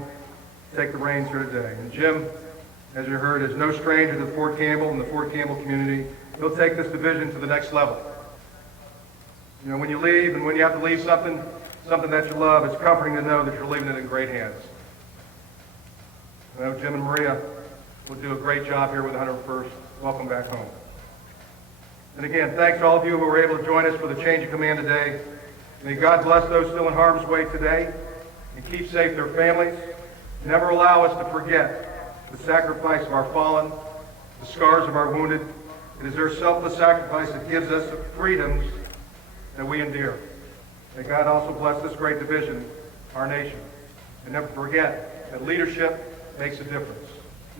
take the reins here today. And Jim, as you heard, is no stranger to Fort Campbell and the Fort Campbell community. He'll take this division to the next level. You know, when you leave and when you have to leave something that you love, it's comforting to know that you're leaving it in great hands. I know Jim and Maria will do a great job here with the 101st. Welcome back home. And again, thanks to all of you who were able to join us for the change of command today. May God bless those still in harm's way today and keep safe their families. Never allow us to forget the sacrifice of our fallen, the scars of our wounded. It is their selfless sacrifice that gives us the freedoms that we endear. May God also bless this great division, our nation. And never forget that leadership makes a difference.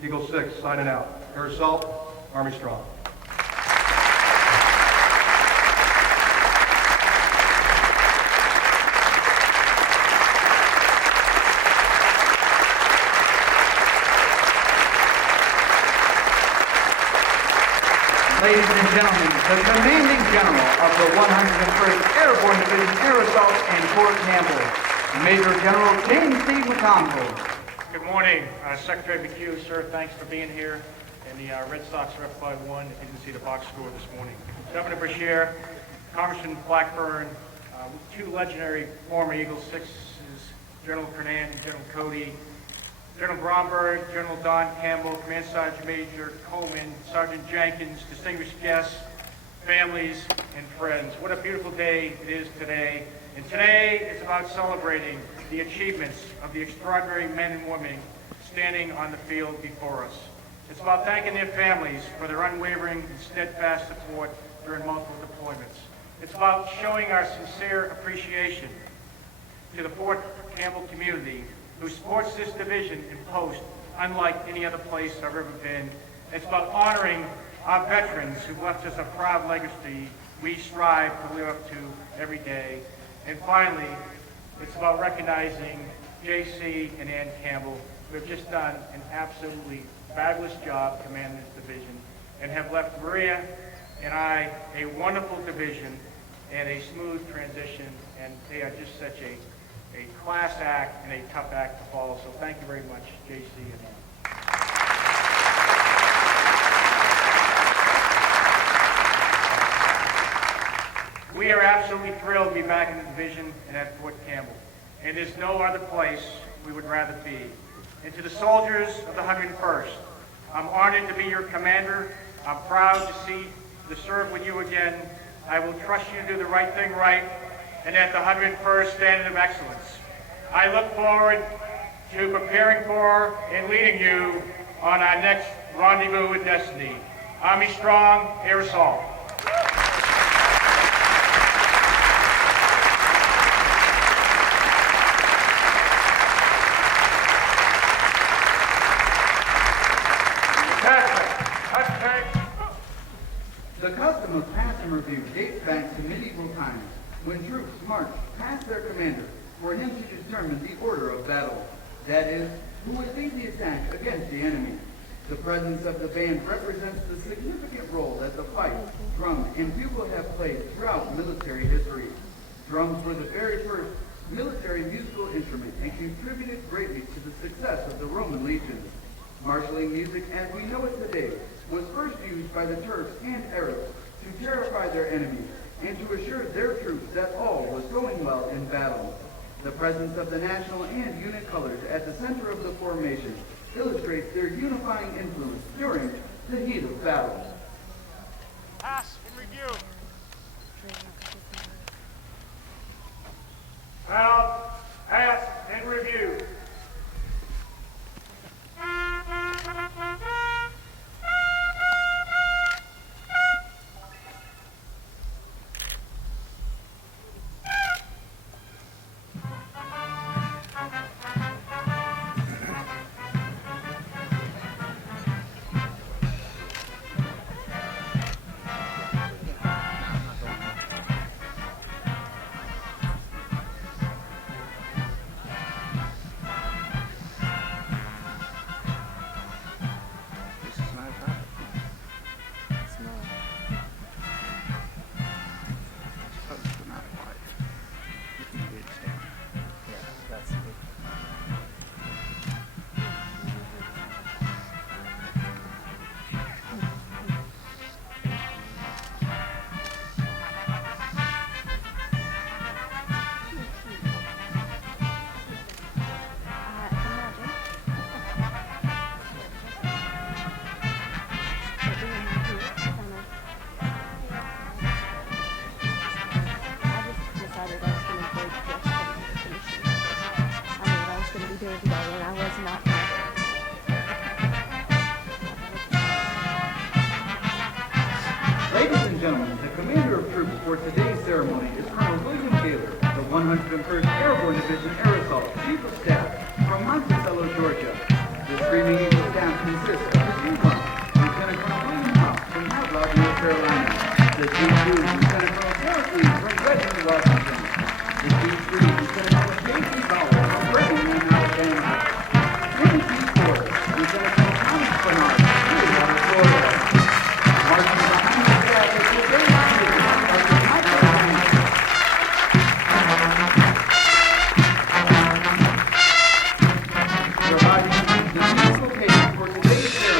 Eagle 6, signing out. Air Assault, Army Strong. Ladies and gentlemen, the commanding general of the 101st Airborne Division Air Assault in Fort Campbell, Major General James C. McConville. Good morning, Secretary McHugh, sir. Thanks for being here. And the Red Sox are up by 1. You can see the box score this morning. Governor Beshear, Congressman Blackburn, 2 legendary former Eagle 6s, General Kernan and General Cody, General Bromberg, General Don Campbell, Command Sergeant Major Coleman, Sergeant Jenkins, distinguished guests, families, and friends. What a beautiful day it is today. And today is about celebrating the achievements of the extraordinary men and women standing on the field before us. It's about thanking their families for their unwavering and steadfast support during multiple deployments. It's about showing our sincere appreciation to the Fort Campbell community who supports this division and post unlike any other place I've ever been. It's about honoring our veterans who left us a proud legacy we strive to live up to every day. And finally, it's about recognizing J.C. and Ann Campbell, who have just done an absolutely fabulous job commanding this division and have left Maria and I a wonderful division and a smooth transition, and they are just such a class act and a tough act to follow. So thank you very much, J.C. and Ann. We are absolutely thrilled to be back in the division and at Fort Campbell. And there's no other place we would rather be. And to the soldiers of the 101st, I'm honored to be your commander. I'm proud to serve with you again. I will trust you to do the right thing right and at the 101st standard of excellence. I look forward to preparing for and leading you on our next rendezvous with destiny. Army Strong, Air Assault. The custom of pass and review dates back to medieval times, when troops marched past their commander for him to determine the order of battle. That is, who would lead the attack against the enemy. The presence of the band represents the significant role that the fife, drum, and bugle have played throughout military history. Drums were the very first military musical instrument and contributed greatly to the success of the Roman legions. Marshalling music as we know it today was first used by the Turks and Arabs to terrify their enemies and to assure their troops that all was going well in battle. The presence of the national and unit colors at the center of the formation illustrates their unifying influence during the heat of battle. Pass and review. Out, pass and review. for today's ceremony is Colonel William Taylor, the 101st Airborne Division Air Assault Chief of Staff from Monticello, Georgia. The Screaming Eagle staff consists of the G1, Lieutenant Colonel William House from Havelock, North Carolina, the G2, Lieutenant Colonel Forrest Lee from Redmond, Washington, the G3, Lieutenant Colonel J.C. Bowler from Birmingham, Alabama, and the G4, Lieutenant Colonel Thomas Bernard from Clearwater, Florida. Marching behind the staff is the very Sergeant Michael Hanks. Providing the musical occasion for today's ceremony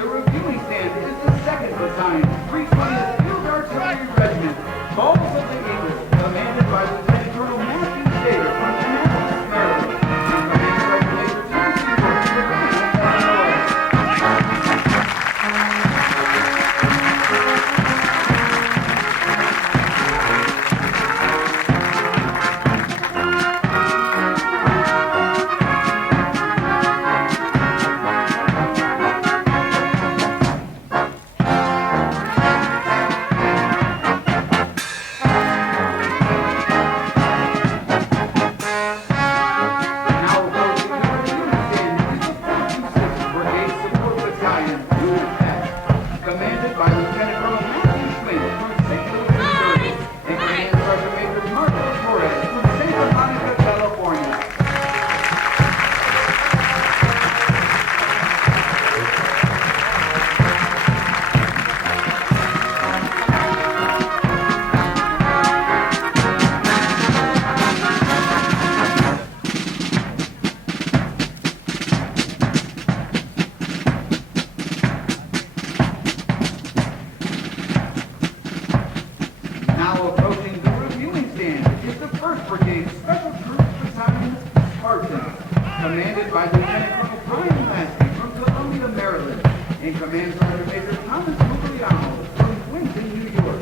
the reviewing stand is the 2nd Battalion, 320th Field Artillery Regiment, Balls of the Eagles, commanded by Lieutenant Colonel Matthew Taylor from Annapolis, Maryland, and commanded by Major Timothy Worth from Illinois. Now approaching the reviewing stand is the 1st Brigade Special Troops Battalion, Spartans, commanded by Lieutenant Colonel Brian Lasky from Columbia, Maryland, and command Sergeant Major Thomas Mugliano from Quincy, New York.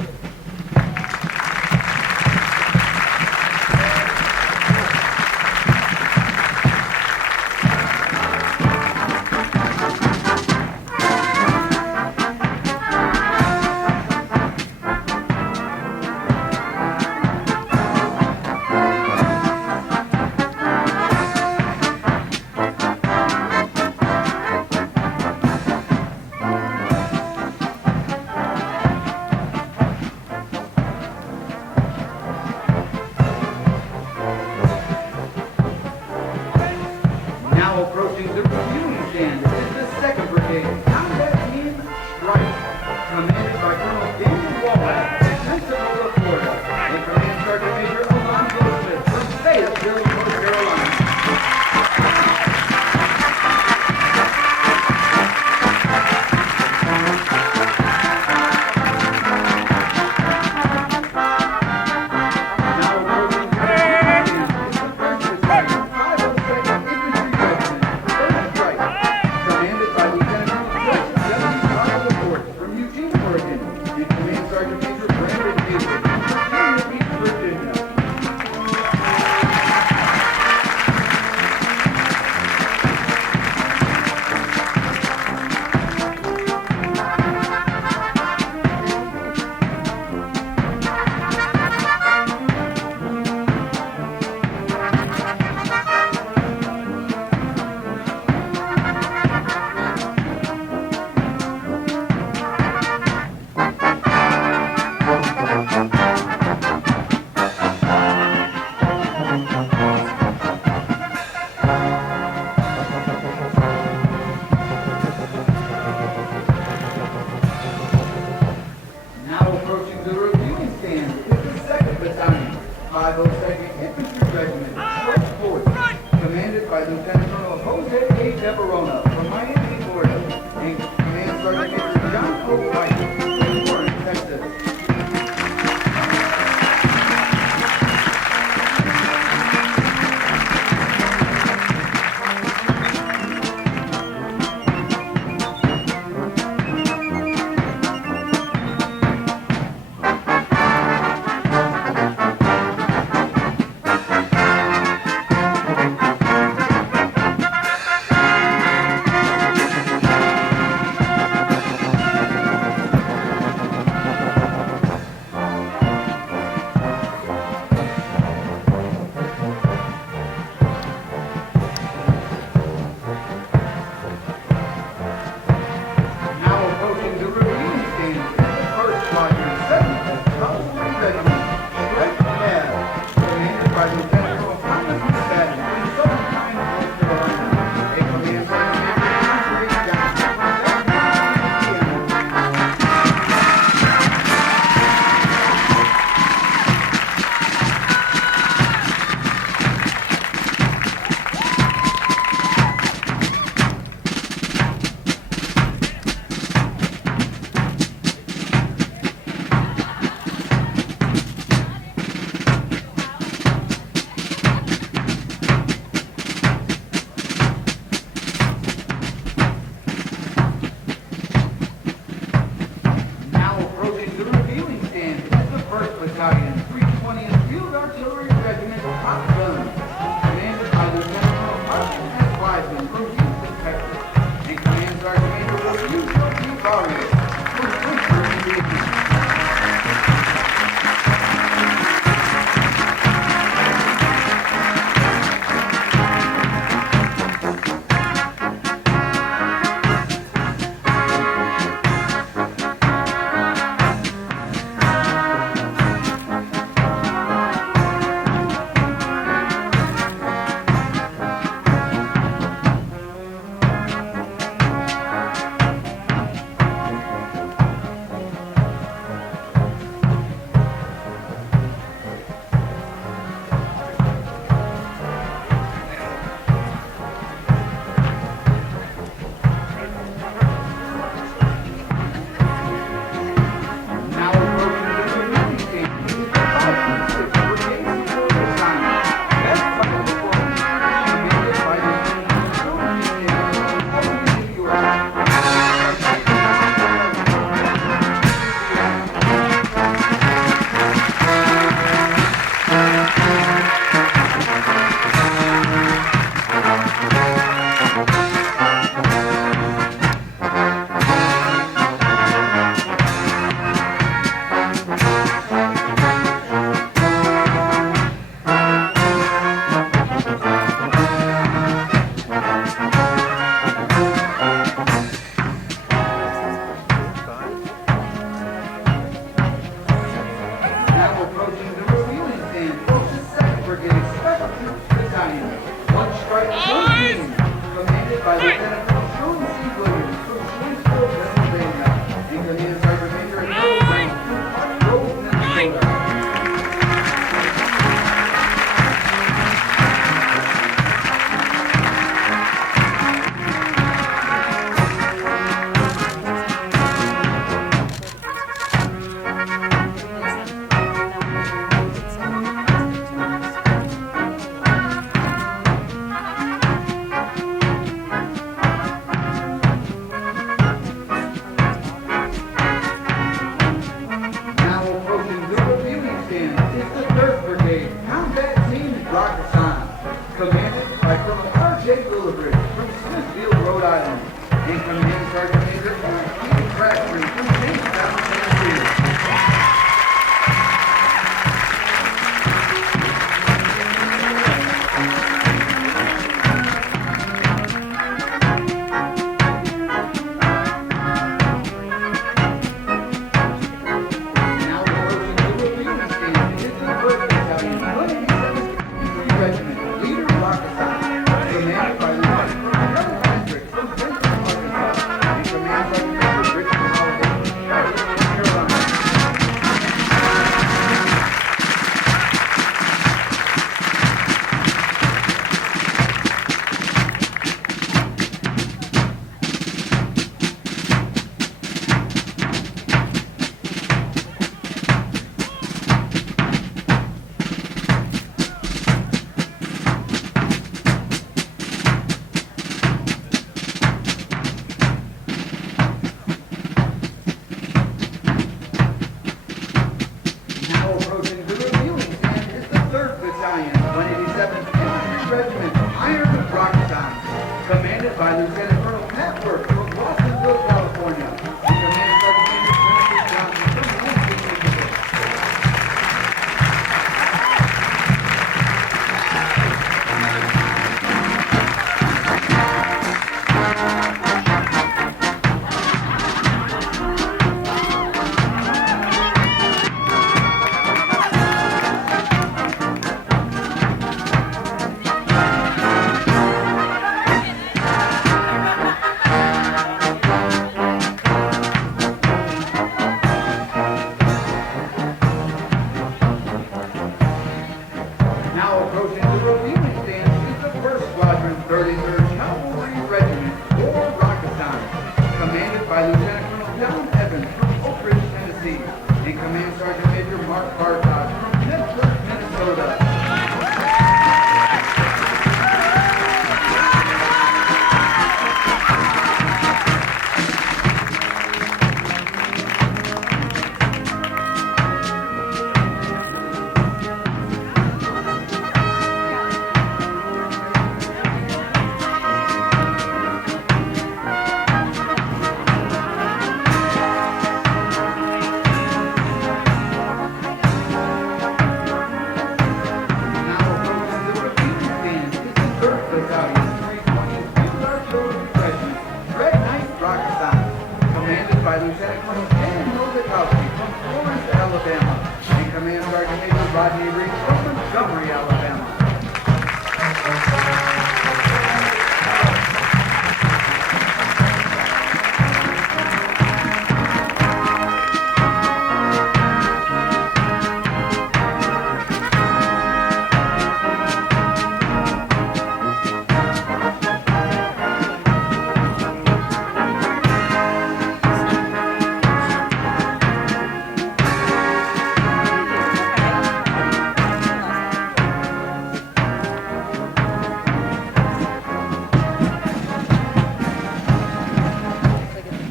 you shall be followed. by Lieutenant Colonel Dan Novakowski from Florence, Alabama, and Command Sergeant Major Rodney Reed from Montgomery, Alabama.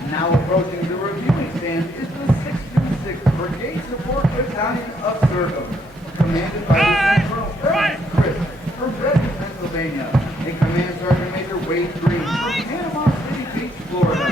Now approaching the reviewing stand is the 626th Brigade Support Battalion of Circum, commanded by Lieutenant Colonel Frank Chris from Reading, Pennsylvania, and Command Sergeant Major Wade Green from Panama City Beach, Florida.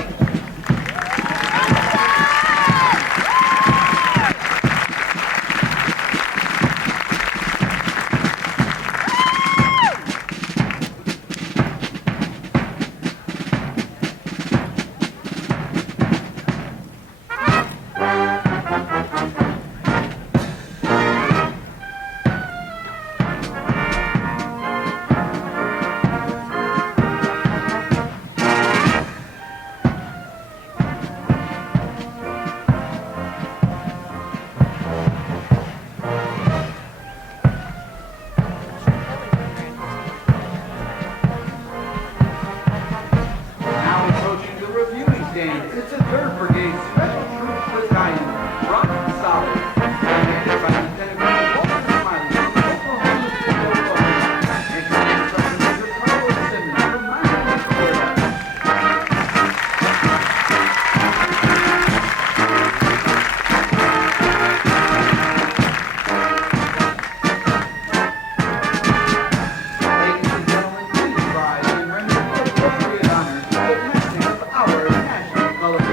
Now approaching the reviewing stand is the 3rd Brigade Special Troops Battalion, Rock and Solid, commanded by Lieutenant Colonel Walter Smiley from Oklahoma City, Oklahoma, and Command Sergeant Major Carlos Simmons from Miami, Florida. Ladies and gentlemen, please rise and render the appropriate honors to the passing of our national colors.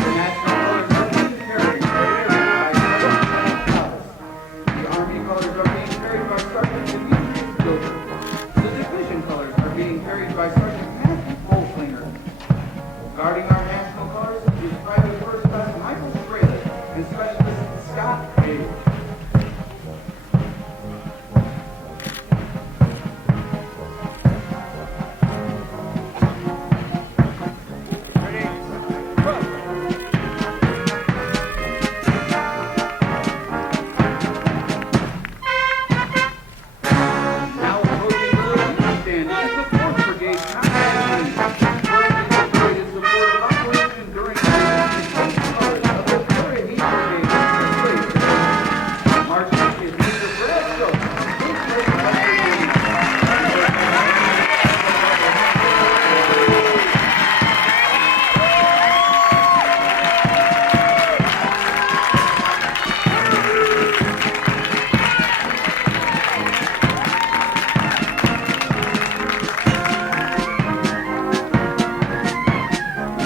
The national colors are being carried by Sergeant Thomas. The Army colors are being carried by Sergeant Demetrius Gilbert. The division colors are being carried by Sergeant Matthew Bolslinger. Guarding our national colors is Private First Class Michael Straley and Specialist Scott Page. Now approaching the reviewing stand is the 4th Brigade Combat Unit, currently deployed in support of Operation Enduring Freedom and colors of the Caribbean Brigade displayed. Marching is Mr. Brad Schultz, 8th West Virginia.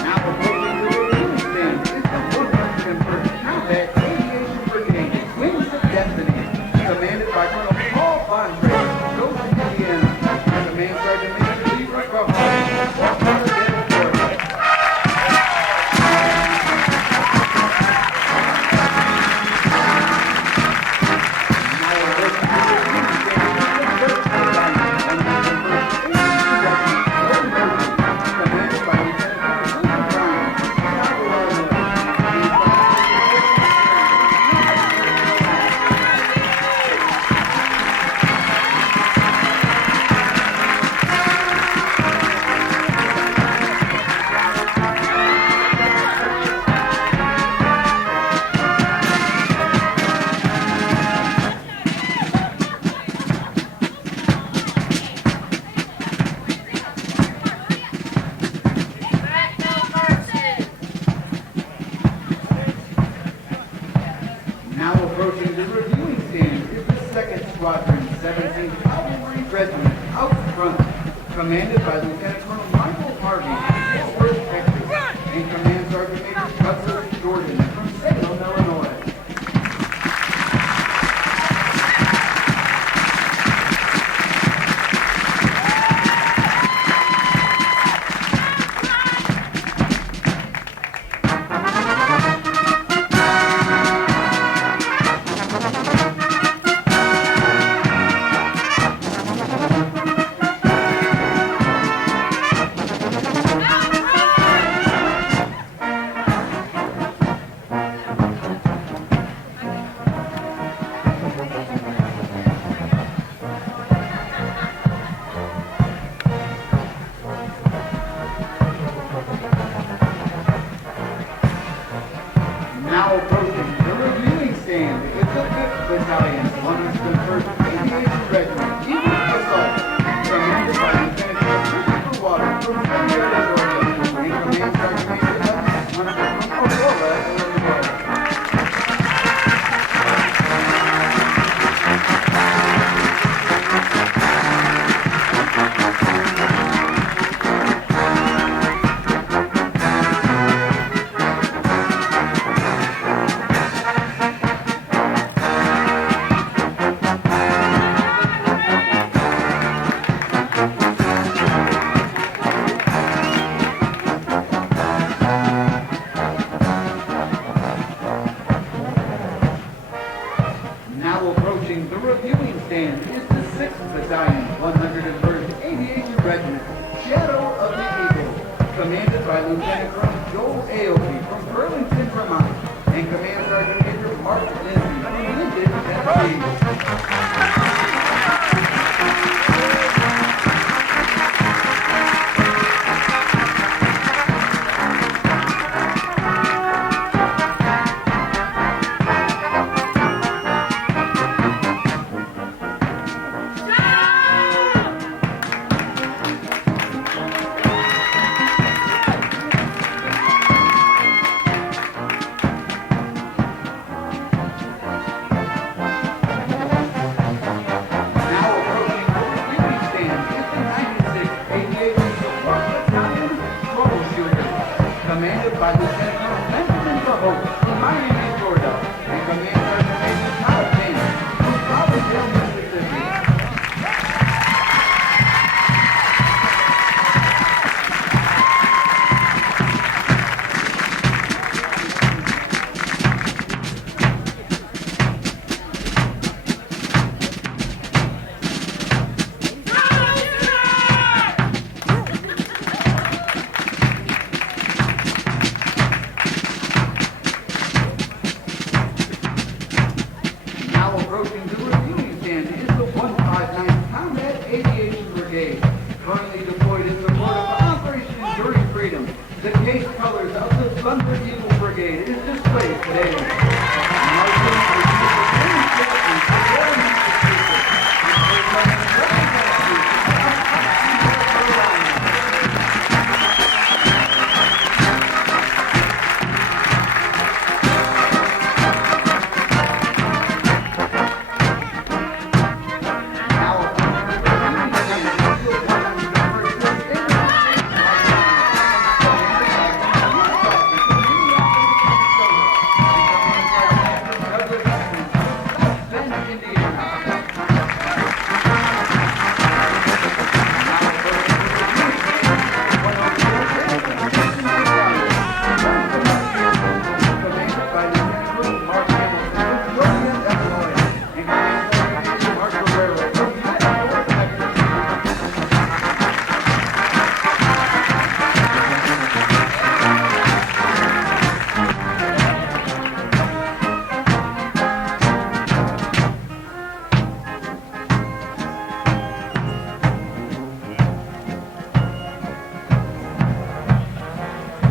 Now approaching the reviewing stand is the 101st Combat Aviation Brigade, Wings of Destiny, commanded by Colonel Paul Bontrae from Goshen, Indiana, and Command Sergeant Major Lee Rucker-Hall from Fort Campbell, Florida. Now approaching the reviewing stand is the 3rd Battalion, 101st Airborne Division, commanded by Lieutenant Colonel William Brown from Chicago, Illinois. Now approaching the reviewing stand is the 2nd Squadron, 17th Cavalry Regiment, out front, commanded by Lieutenant Colonel Michael Harvey from Fort Worth, Texas, and Command Sergeant Major Douglas Jordan from Salem, Illinois. Now approaching the reviewing stand is the 5th Battalion, 101st Aviation Regiment, Eagles Assault, commanded by Lieutenant Colonel Christopher Waters from Marietta, Georgia, and Command Sergeant Major Douglas Hunter from Aurora, Illinois. Now approaching the reviewing stand is the 6th Battalion, 101st Aviation Regiment, Shadow of the Eagle, commanded by Lieutenant Colonel Joel Aoki from Burlington, Vermont, and Command Sergeant Major Mark Lindsay from Linden, Tennessee. Commanded by Lieutenant Colonel Benjamin Verhoek from Miami, Florida, and Command Sergeant Major Todd James from Providence, Mississippi. Now approaching the reviewing stand is the 159th Combat Aviation Brigade, currently deployed in support of Operation Enduring Freedom. The case colors of the Thunder Eagle Brigade is displayed today. Marching is the 26th and Florida, Massachusetts,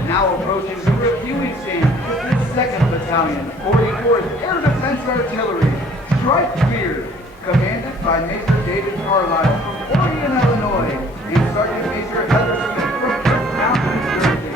Now approaching the reviewing stand is the 2nd Battalion, 44th Air Defense Artillery, Strike Spear, commanded by Major David Carlisle from Orion, Illinois, and Sergeant Major Heather Smith from Kirktown, New Jersey.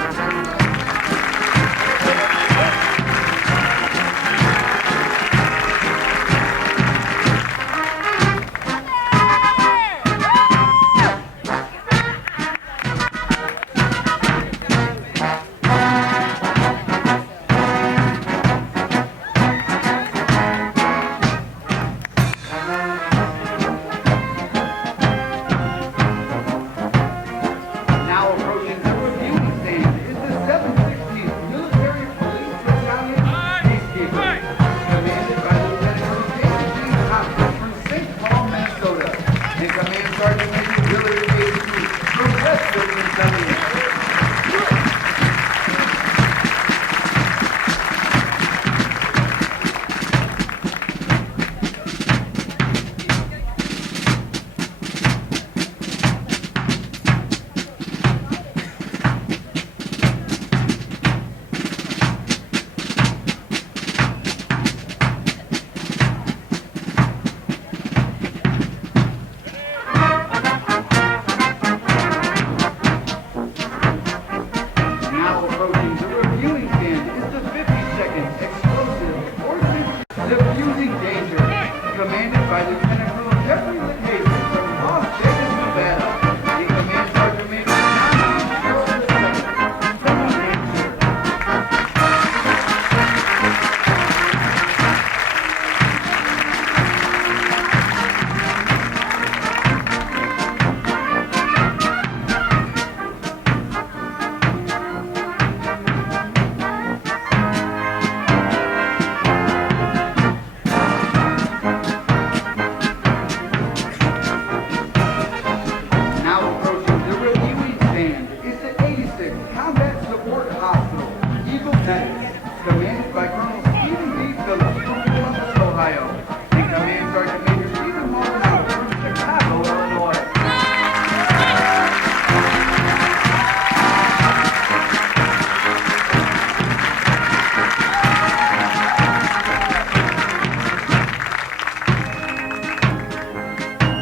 Medics, commanded by Colonel Stephen B. Phillips from Columbus, Ohio, and Command Sergeant Major Stephen Maldonado from Chicago, Illinois.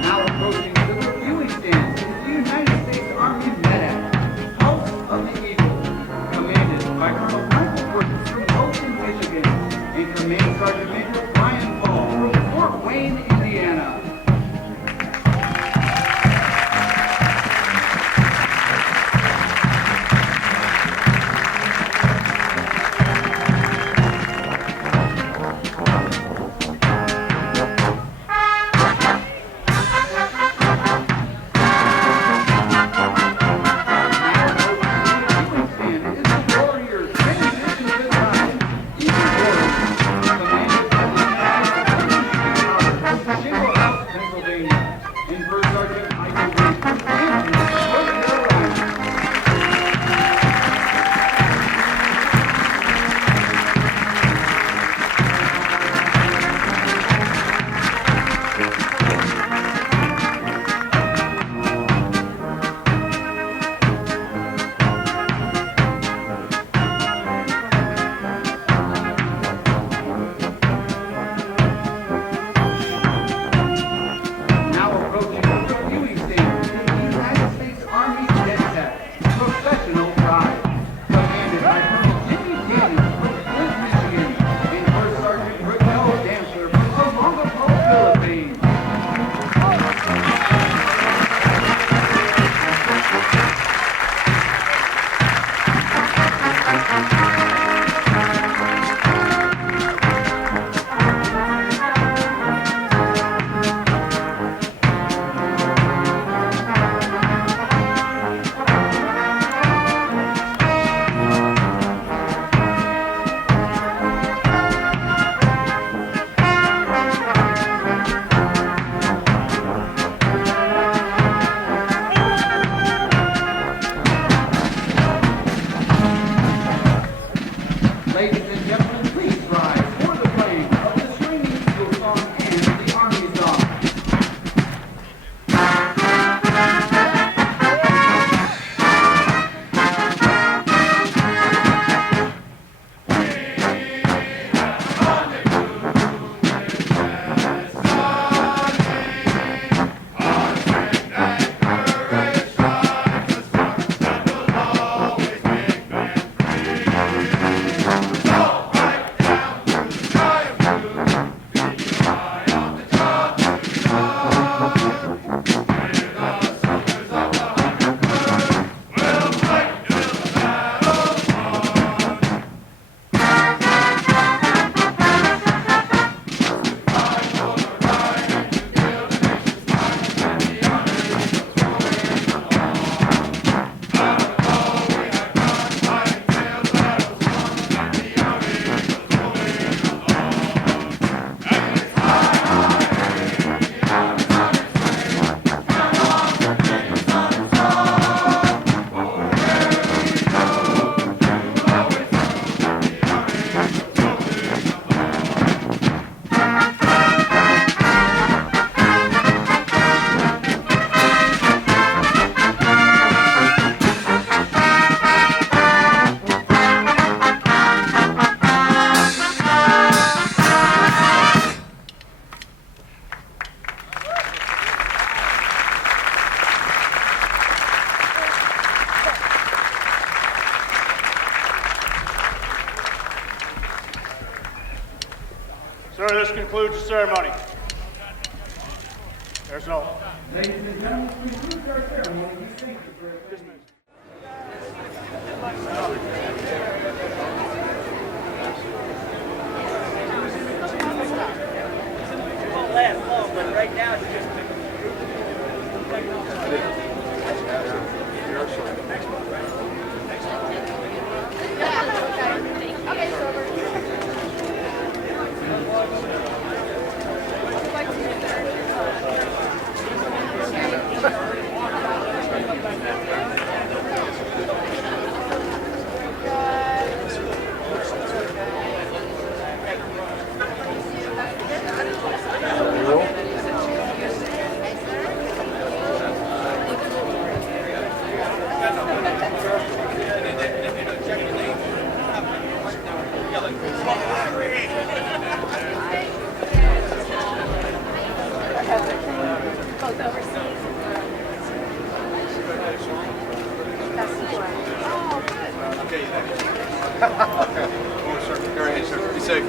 Now approaching the reviewing stand is the United States Army Med Act, House of the Eagle, commanded by Colonel Michael Wood from Houston, Michigan, and Command Sergeant Major Brian Paul from Fort Wayne, Indiana. Ladies and gentlemen, please rise for the playing of the Screaming Eagle song and the Army song. Sir, this concludes the ceremony. There's no. Ladies and gentlemen, this concludes our ceremony. We thank you for attending. It won't last long, but right now it's just sir. Be safe.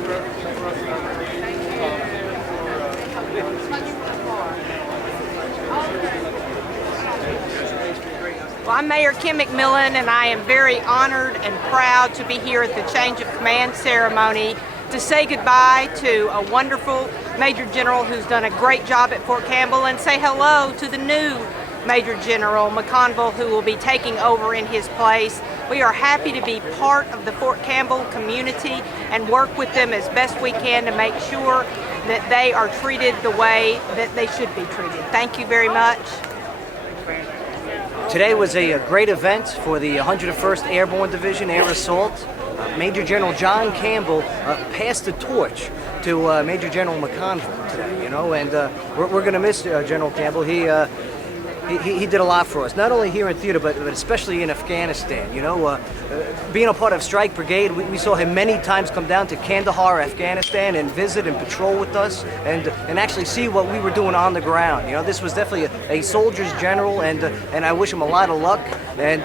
Well, I'm Mayor Kim McMillan, and I am very honored and proud to be here at the change of command ceremony to say goodbye to a wonderful Major General who's done a great job at Fort Campbell, and say hello to the new Major General McConville, who will be taking over in his place. We are happy to be part of the Fort Campbell community and work with them as best we can to make sure that they are treated the way that they should be treated. Thank you very much. Today was a great event for the 101st Airborne Division Air Assault. Major General John Campbell passed the torch to Major General McConville today, you know, and we're going to miss General Campbell. He did a lot for us, not only here in theater, but especially in Afghanistan. You know, being a part of Strike Brigade, we saw him many times come down to Kandahar, Afghanistan, and visit and patrol with us, and actually see what we were doing on the ground. You know, this was definitely a soldier's general, and I wish him a lot of luck. And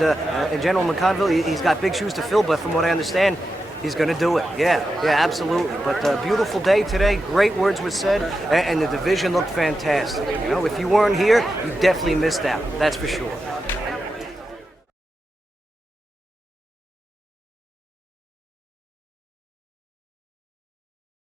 General McConville, he's got big shoes to fill, but from what I understand, he's going to do it. Yeah, absolutely. But beautiful day today. Great words were said, and the division looked fantastic. You know, if you weren't here, you definitely missed out. That's for sure.